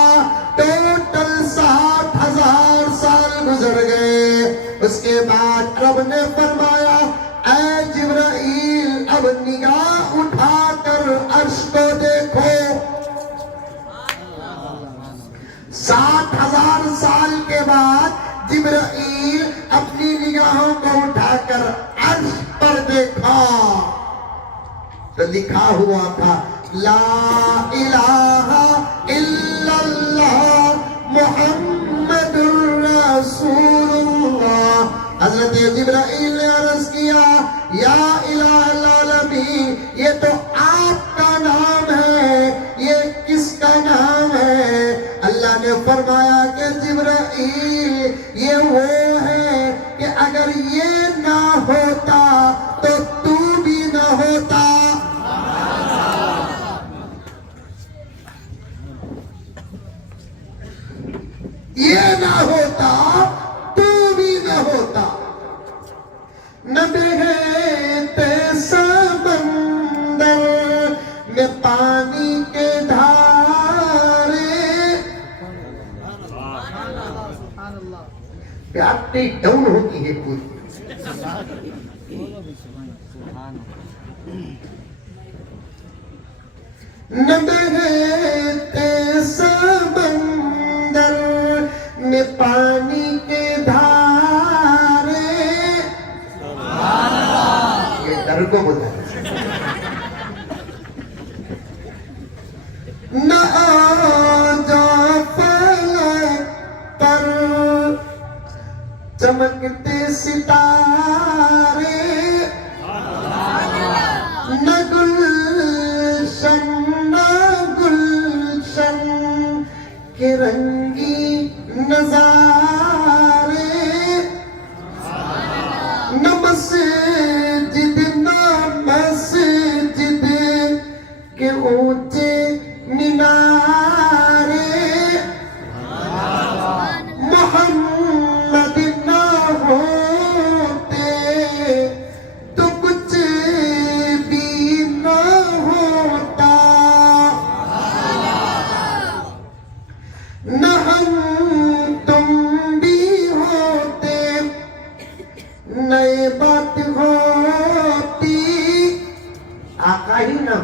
ٹوٹل 60,000 سال گزر گئے۔ اس کے بعد رب نے فرمایا، اے جبرائیل، اب نگاہ اٹھا کر عرش کو دیکھو۔ 60,000 سال کے بعد جبرائیل اپنی نگاہوں کو اٹھا کر عرش پر دیکھا تو لکھا ہوا تھا، لا الہ الا اللہ محمد الرسول اللہ۔ حضرت جبرائیل نے عرض کیا، یا الہ العالمین، یہ تو آپ کا نام ہے، یہ کس کا نام ہے؟ اللہ نے فرمایا کہ جبرائیل، یہ وہ ہے کہ اگر یہ نہ ہوتا تو تو بھی نہ ہوتا۔ یہ نہ ہوتا تو بھی نہ ہوتا۔ نہ بہتے سمندر میں پانی کے دھارے، پیار ٹیک ڈاؤن ہوتی ہے پوری۔ نہ بہتے سمندر میں پانی کے دھارے، یہ در کو بولا ہے، نہ آجا فلک پر چمکتے ستارے، نہ گلشن کے رنگی نظارے، نہ مسجد نہ مسجد کے اونچے مینارے، محمد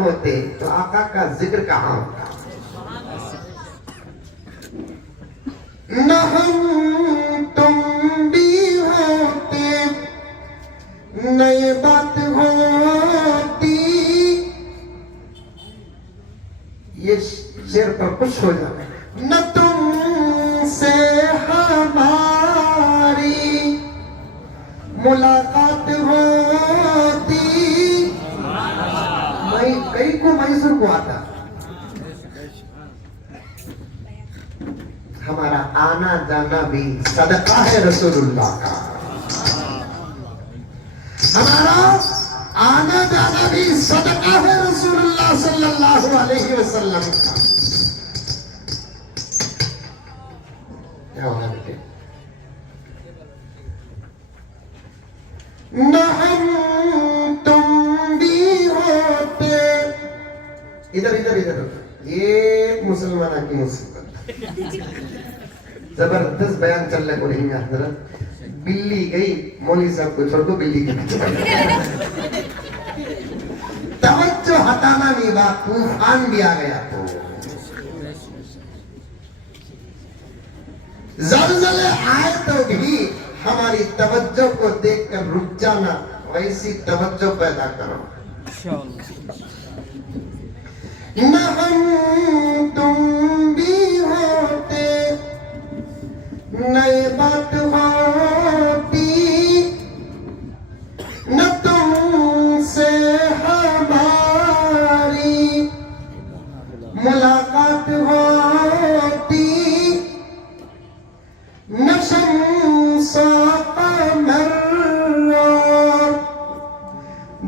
ہوتے تو آقا کا ذکر کہاں ہوتا؟ نہ ہم تم بھی ہوتے نہ یہ بات ہوتی. یہ شعر پر خوش ہو جانا. نہ تم سے ہماری ملاقات ہوتی. میں کئی کو میسر کو آتا. ہمارا آنا جانا بھی صدقہ ہے رسول اللہ کا. ہمارا آنا جانا بھی صدقہ ہے رسول اللہ صلی اللہ علیہ وسلم کا. کیا ہونا بیٹے؟ نہ ہم تم بھی ہوتے. ادھر ادھر ادھر. یہ مسلمانہ کی مصیبت. زبردست بیان چل رہا ہے. رہی میں حضرت بلی گئی مولوی صاحب کو چھوڑ دو, بلی کے پیچھے توجہ ہٹانا نہیں بات. طوفان بھی آ گیا تو زلزلے آئے تو بھی ہماری توجہ کو دیکھ کر رک جانا. ویسی توجہ پیدا کرو. نہ ہم تم بھی ہوتے نئے بات ہوتی. نہ تم سے ہماری ملاقات ہوتی. نہ شمس و قمر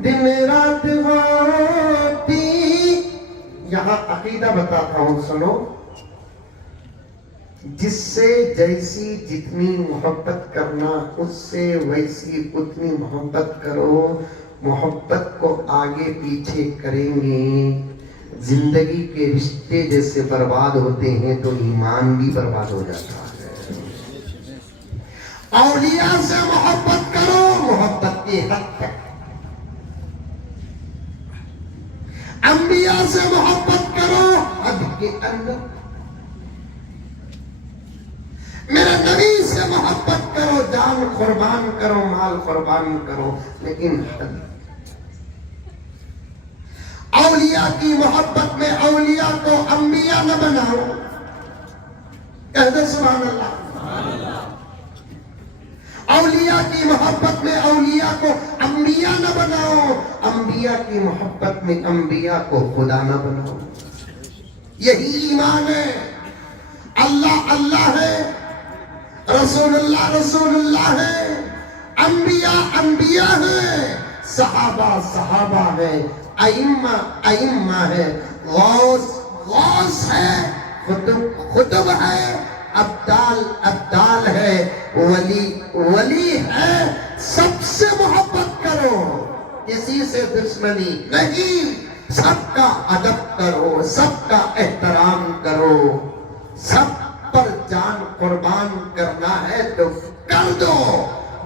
دن رات ہوتی. یہاں عقیدہ بتاتا ہوں سنو. جس سے جیسی جتنی محبت کرنا اس سے ویسی اتنی محبت کرو. محبت کو آگے پیچھے کریں گے. زندگی کے رشتے جیسے برباد ہوتے ہیں تو ایمان بھی برباد ہو جاتا ہے. اولیاء سے محبت کرو, محبت کی حد تک. انبیاء سے محبت کرو حد کے اندر. میرے نبی سے محبت کرو, جان قربان کرو, مال قربان کرو, لیکن حد. اولیاء کی محبت میں اولیاء کو انبیاء نہ بناؤ. کہہ دو سبحان اللہ. اولیاء کی محبت میں اولیاء کو انبیاء نہ بناؤ. انبیاء کی محبت میں انبیاء کو خدا نہ بناؤ. یہی ایمان ہے. اللہ اللہ ہے, رسول اللہ ہے, انبیاء انبیاء ہے, صحابہ صحابہ ہے, ائمہ ائمہ ہے, غوث غوث ہے, خطب ہے, ابدال ابدال ہے, ولی ولی ہے. سب سے محبت کرو, کسی سے دشمنی نہیں. سب کا ادب کرو, سب کا احترام کرو. سب پر جان قربان کرنا ہے تو کر دو.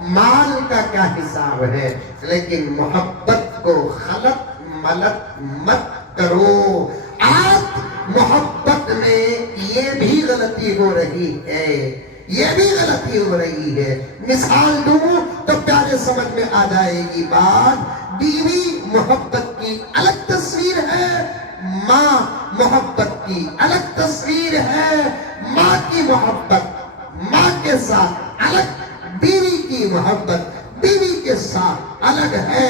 مال کا کیا حساب ہے, لیکن محبت کو خلط ملط مت کرو. آج محبت میں یہ بھی غلطی ہو رہی ہے, یہ بھی غلطی ہو رہی ہے. مثال دوں تو پیارے سمجھ میں آ جائے گی بات. بیوی محبت کی الگ تصویر ہے, ماں محبت کی الگ تصویر ہے. ماں کی محبت ماں کے ساتھ الگ, بیوی کی محبت بیوی کے ساتھ الگ ہے.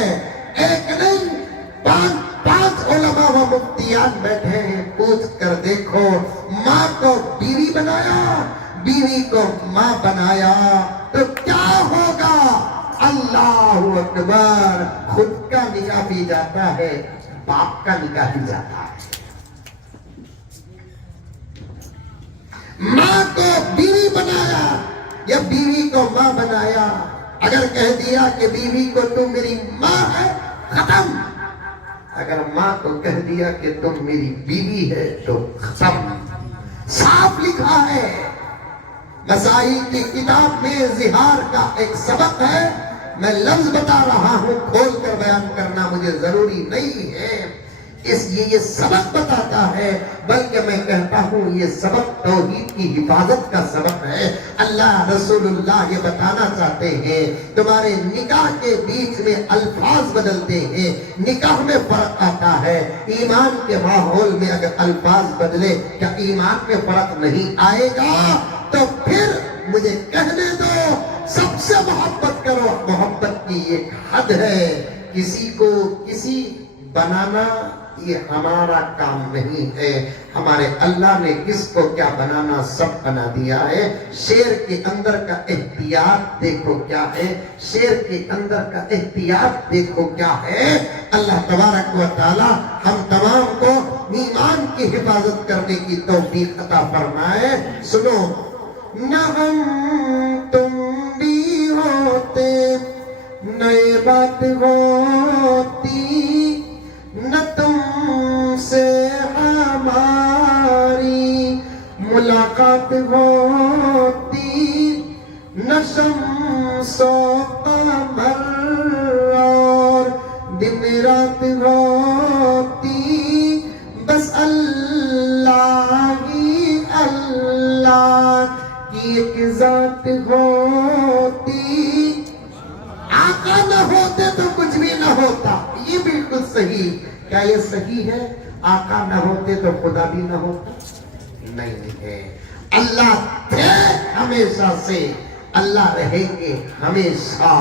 ایک نہیں, پانچ علماء و مفتیان بیٹھے ہیں. پوچھ کر دیکھو, ماں کو بیوی بنایا, بیوی کو ماں بنایا تو کیا ہوگا؟ اللہ اکبر. خود کا نکاح بھی جاتا ہے, باپ کا نکاح بھی جاتا ہے. ماں کو بیوی بنایا یا بیوی کو ماں بنایا. اگر کہہ دیا کہ بیوی کو تم میری ماں ہے, ختم. اگر ماں کو کہہ دیا کہ تم میری بیوی ہے تو ختم. صاف لکھا ہے. مسائل کی کتاب میں زہار کا ایک سبق ہے. میں لفظ بتا رہا ہوں, کھول کر بیان کرنا مجھے ضروری نہیں ہے. یہ سبق بتاتا ہے، بلکہ میں کہتا ہوں یہ سبق توحید کی حفاظت کا سبق ہے۔ اللہ رسول اللہ یہ بتانا چاہتے ہیں تمہارے نکاح کے بیچ میں الفاظ بدلتے ہیں، نکاح میں فرق آتا ہے، ایمان کے ماحول میں اگر الفاظ بدلے کیا ایمان میں فرق نہیں آئے گا؟ تو پھر مجھے کہنے دو، سب سے محبت کرو، محبت کی ایک حد ہے، کسی کو کسی بنانا یہ ہمارا کام نہیں ہے، ہمارے اللہ نے کس کو کیا بنانا سب بنا دیا ہے۔ شیر کے اندر کا احتیاط دیکھو کیا ہے، شیر کے اندر کا احتیاط دیکھو کیا ہے۔ اللہ تبارک و تعالی ہم تمام کو ایمان کی حفاظت کرنے کی توفیق عطا فرمائے۔ سنو، نہ ہم تم بھی ہوتے نئے بات ہوتی، نہ تم سے ہماری ملاقات ہوتی، نہ شمس و قمر اور دن رات ہوتی، بس اللہ ہی اللہ کی ایک ذات ہوتی۔ آقا نہ ہوتے تو کچھ بھی نہ ہوتا، یہ بالکل صحیح۔ کیا یہ صحیح ہے؟ آقا نہ ہوتے تو خدا بھی نہ ہوتا؟ نہیں ہے۔ اللہ تھے ہمیشہ سے، اللہ رہیں گے ہمیشہ۔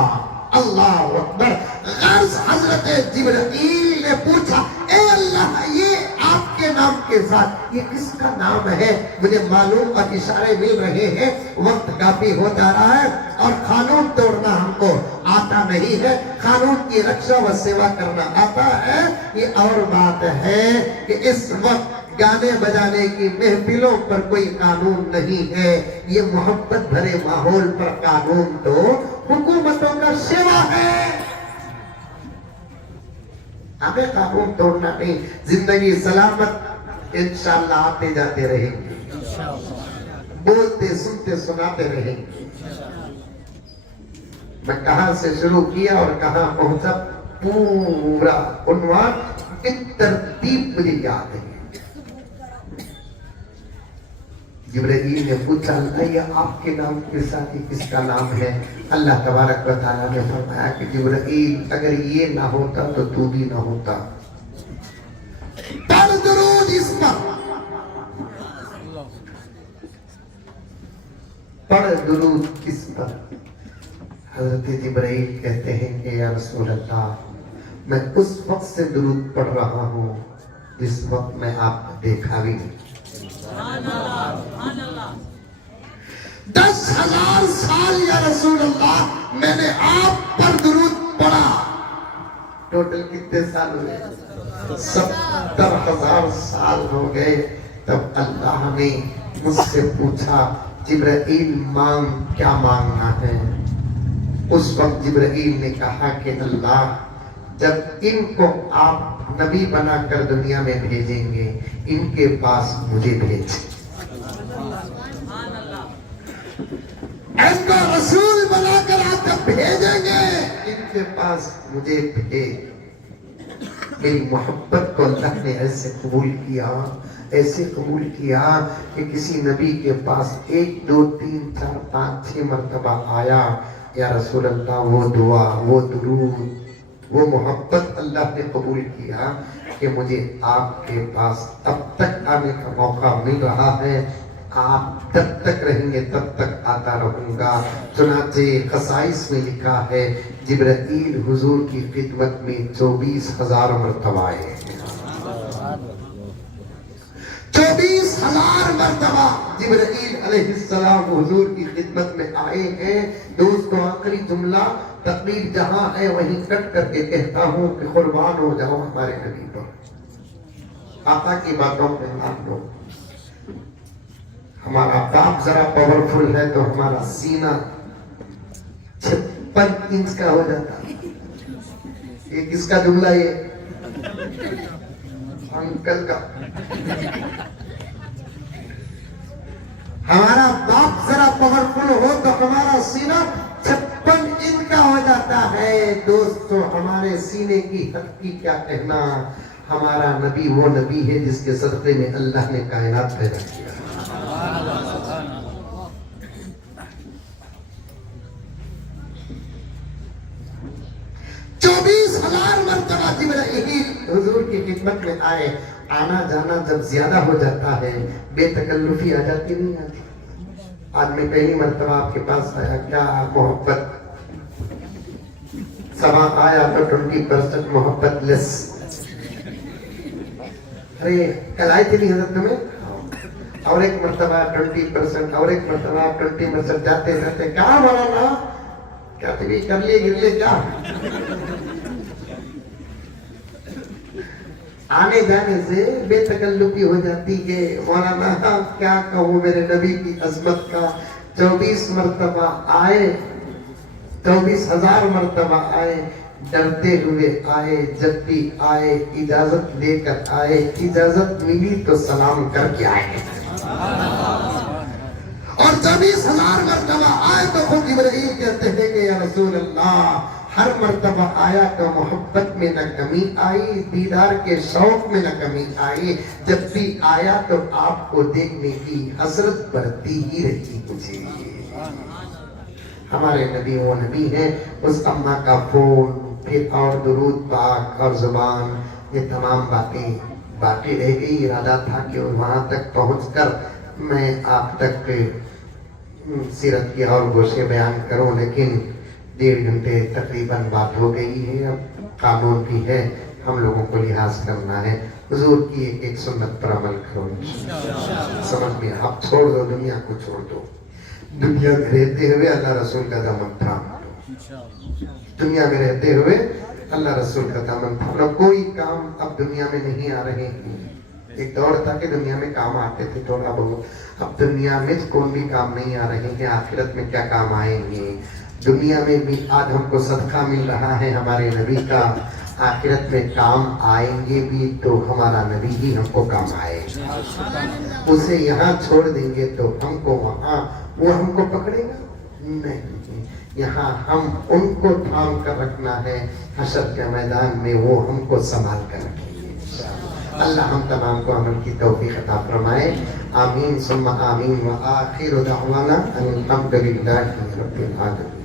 اللہ اکبر۔ غرض حضرت جبرائیل نے پوچھا، اے اللہ، یہ آپ کے نام کے ساتھ یہ کس کا نام ہے؟ مجھے معلوم اور اشارے مل رہے ہیں، وقت کافی ہو جا رہا ہے اور قانون توڑنا ہم کو آتا نہیں ہے، قانون کی رکشا و سیوا کرنا آتا ہے۔ یہ اور بات ہے کہ اس وقت گانے بجانے کی محفلوں پر کوئی قانون نہیں ہے، یہ محبت بھرے ماحول پر قانون تو حکومتوں کا سیوا ہے۔ ہمیں قانون توڑنا نہیں، زندگی سلامت انشاءاللہ آتے جاتے رہیں گے، بولتے سنتے سناتے رہیں گے۔ میں کہاں سے شروع کیا اور کہاں پہنچا پورا عنوان بالترتیب مجھے یاد ہے۔ جبرائیل نے پوچھا، اللہ یہ آپ کے نام کے ساتھ کس کا نام ہے؟ اللہ تبارک و تعالیٰ نے فرمایا کہ جبرائیل اگر یہ نہ ہوتا تو تو بھی نہ ہوتا۔ پڑھ درود اس پر، پڑھ درود کس پر؟ حضرت جبرائیل کہتے ہیں کہ یا رسول اللہ، میں اس وقت سے درود پڑھ رہا ہوں جس وقت میں آپ کو دیکھا بھی نہیں۔ 10,000 سال یا رسول اللہ میں نے آپ پر درود پڑھا۔ ٹوٹل کتنے سال ہوئے؟ 70,000 سال ہو گئے۔ تب اللہ نے مجھ سے پوچھا، جبرائیل مانگ، کیا مانگنا ہے؟ اس وقت جبرائیل نے کہا کہ اللہ، جب ان کو آپ نبی بنا کر دنیا میں بھیجیں گے، ان کے پاس مجھے بھیج، ان کو رسول بنا کر آپ جب بھیجیں گے، ان کے پاس مجھے بھیج۔ میری محبت کو اللہ نے ایسے قبول کیا، ایسے قبول کیا کہ کسی نبی کے پاس 1 2 3 4 5 6 مرتبہ آیا، یا رسول اللہ وہ دعا، وہ درود، وہ محبت اللہ نے قبول کیا کہ مجھے آپ کے پاس اب تک آنے کا موقع مل رہا ہے، آپ جب تک رہیں گے تب تک آتا رہوں گا۔ چنانچہ قصائص میں لکھا ہے جبرائیل حضور کی خدمت میں 24,000 مرتبہ آئے، 24,000 مرتبہ جبرائیل علیہ السلام حضور کی خدمت میں آئے ہیں۔ دوستو، آخری جملہ تقریر جہاں ہے وہیں کٹ کر کے کہتا ہوں کہ قربان ہو جاؤ ہمارے نبی پر، آقا کی باتوں پہ مان لو۔ ہمارا باپ ذرا پاورفل ہے تو ہمارا سینہ 56 انچ کا ہو جاتا۔ یہ کس کا جملہ؟ یہ انکل کا۔ ہمارا باپ ذرا پاورفل ہو تو ہمارا سینہ 56 انچ کا ہو جاتا ہے۔ دوستو، ہمارے سینے کی حد کی کیا کہنا، ہمارا نبی وہ نبی ہے جس کے صدقے میں اللہ نے کائنات پیدا کیا. 24,000 مرتبہ جبرائیل حضور کی خدمت میں آئے. آنا جانا جب زیادہ ہو جاتا ہے بے تکلفی آ جاتی نہیں آتی. آج میں پہلی مرتبہ آپ کے پاس آیا, کیا محبت, سوا آیا تو 20% محبت لیس. ارے کل آئی تھی نہیں حضرت میں, اور ایک مرتبہ 20%, اور ایک مرتبہ 20% جاتے جاتے کیا مولانا کیا تبھی کر لیے گر لیے کیا. آنے جانے سے بے تکلفی ہو جاتی ہے. مولانا کیا کہوں میرے نبی کی عظمت کا. 24 مرتبہ آئے, 24,000 مرتبہ آئے, ڈرتے ہوئے آئے. جب بھی آئے اجازت لے کر آئے, اجازت ملی تو سلام کر کے آئے. اور 24,000 مرتبہ آئے تو خود جبرائیل کہتے ہیں کہ یا رسول اللہ, ہر مرتبہ آیا تو محبت میں نہ کمی آئی, دیدار کے شوق میں نہ کمی آئی. جب بھی آیا تو آپ کو دیکھنے کی حسرت بڑھتی ہی رہی مجھے. ہمارے نبی وہ نبی ہیں, اس اماں کا فون, پھر اور درود پاک اور زبان, یہ تمام باتیں باقی رہ گئی. ارادہ تھا کہ وہاں تک پہنچ کر میں آپ تک سیرت کی اور گوشے بیان کروں, لیکن 1.5 گھنٹے تقریباً بات ہو گئی ہے. اب قانون بھی ہے, ہم لوگوں کو لحاظ کرنا ہے. حضور کی ایک سنت پر عمل کرو, سمجھ میں. آپ چھوڑ دو دنیا کو, چھوڑ دو دنیا میں رہتے ہوئے اللہ رسول کا دامن تھام لو. دنیا میں رہتے ہوئے اللہ رسول کا دامن تھام لو. کوئی کام اب دنیا میں نہیں آ رہے ہیں. ایک دور تھا کہ دنیا میں کام آتے تھے تھوڑا بہت, اب دنیا میں کوئی بھی کام نہیں آ رہے ہیں. آخرت میں کیا کام آئیں گے. دنیا میں بھی آج ہم کو صدقہ مل رہا ہے ہمارے نبی کا, آخرت میں کام آئیں گے بھی تو ہمارا نبی ہی ہم کو کام آئے. اسے یہاں چھوڑ دیں گے تو ہم کو وہاں وہ ہم کو پکڑے گا نہیں. یہاں ہم ان کو تھام کر رکھنا ہے, حشر کے میدان میں وہ ہم کو سنبھال کر رکھیں گے. اللہ ہم تمام کو عمل کی توفیق عطا فرمائے. آمین ثم آمین. وآخر دعوانا ان الحمد للہ رب العالمین.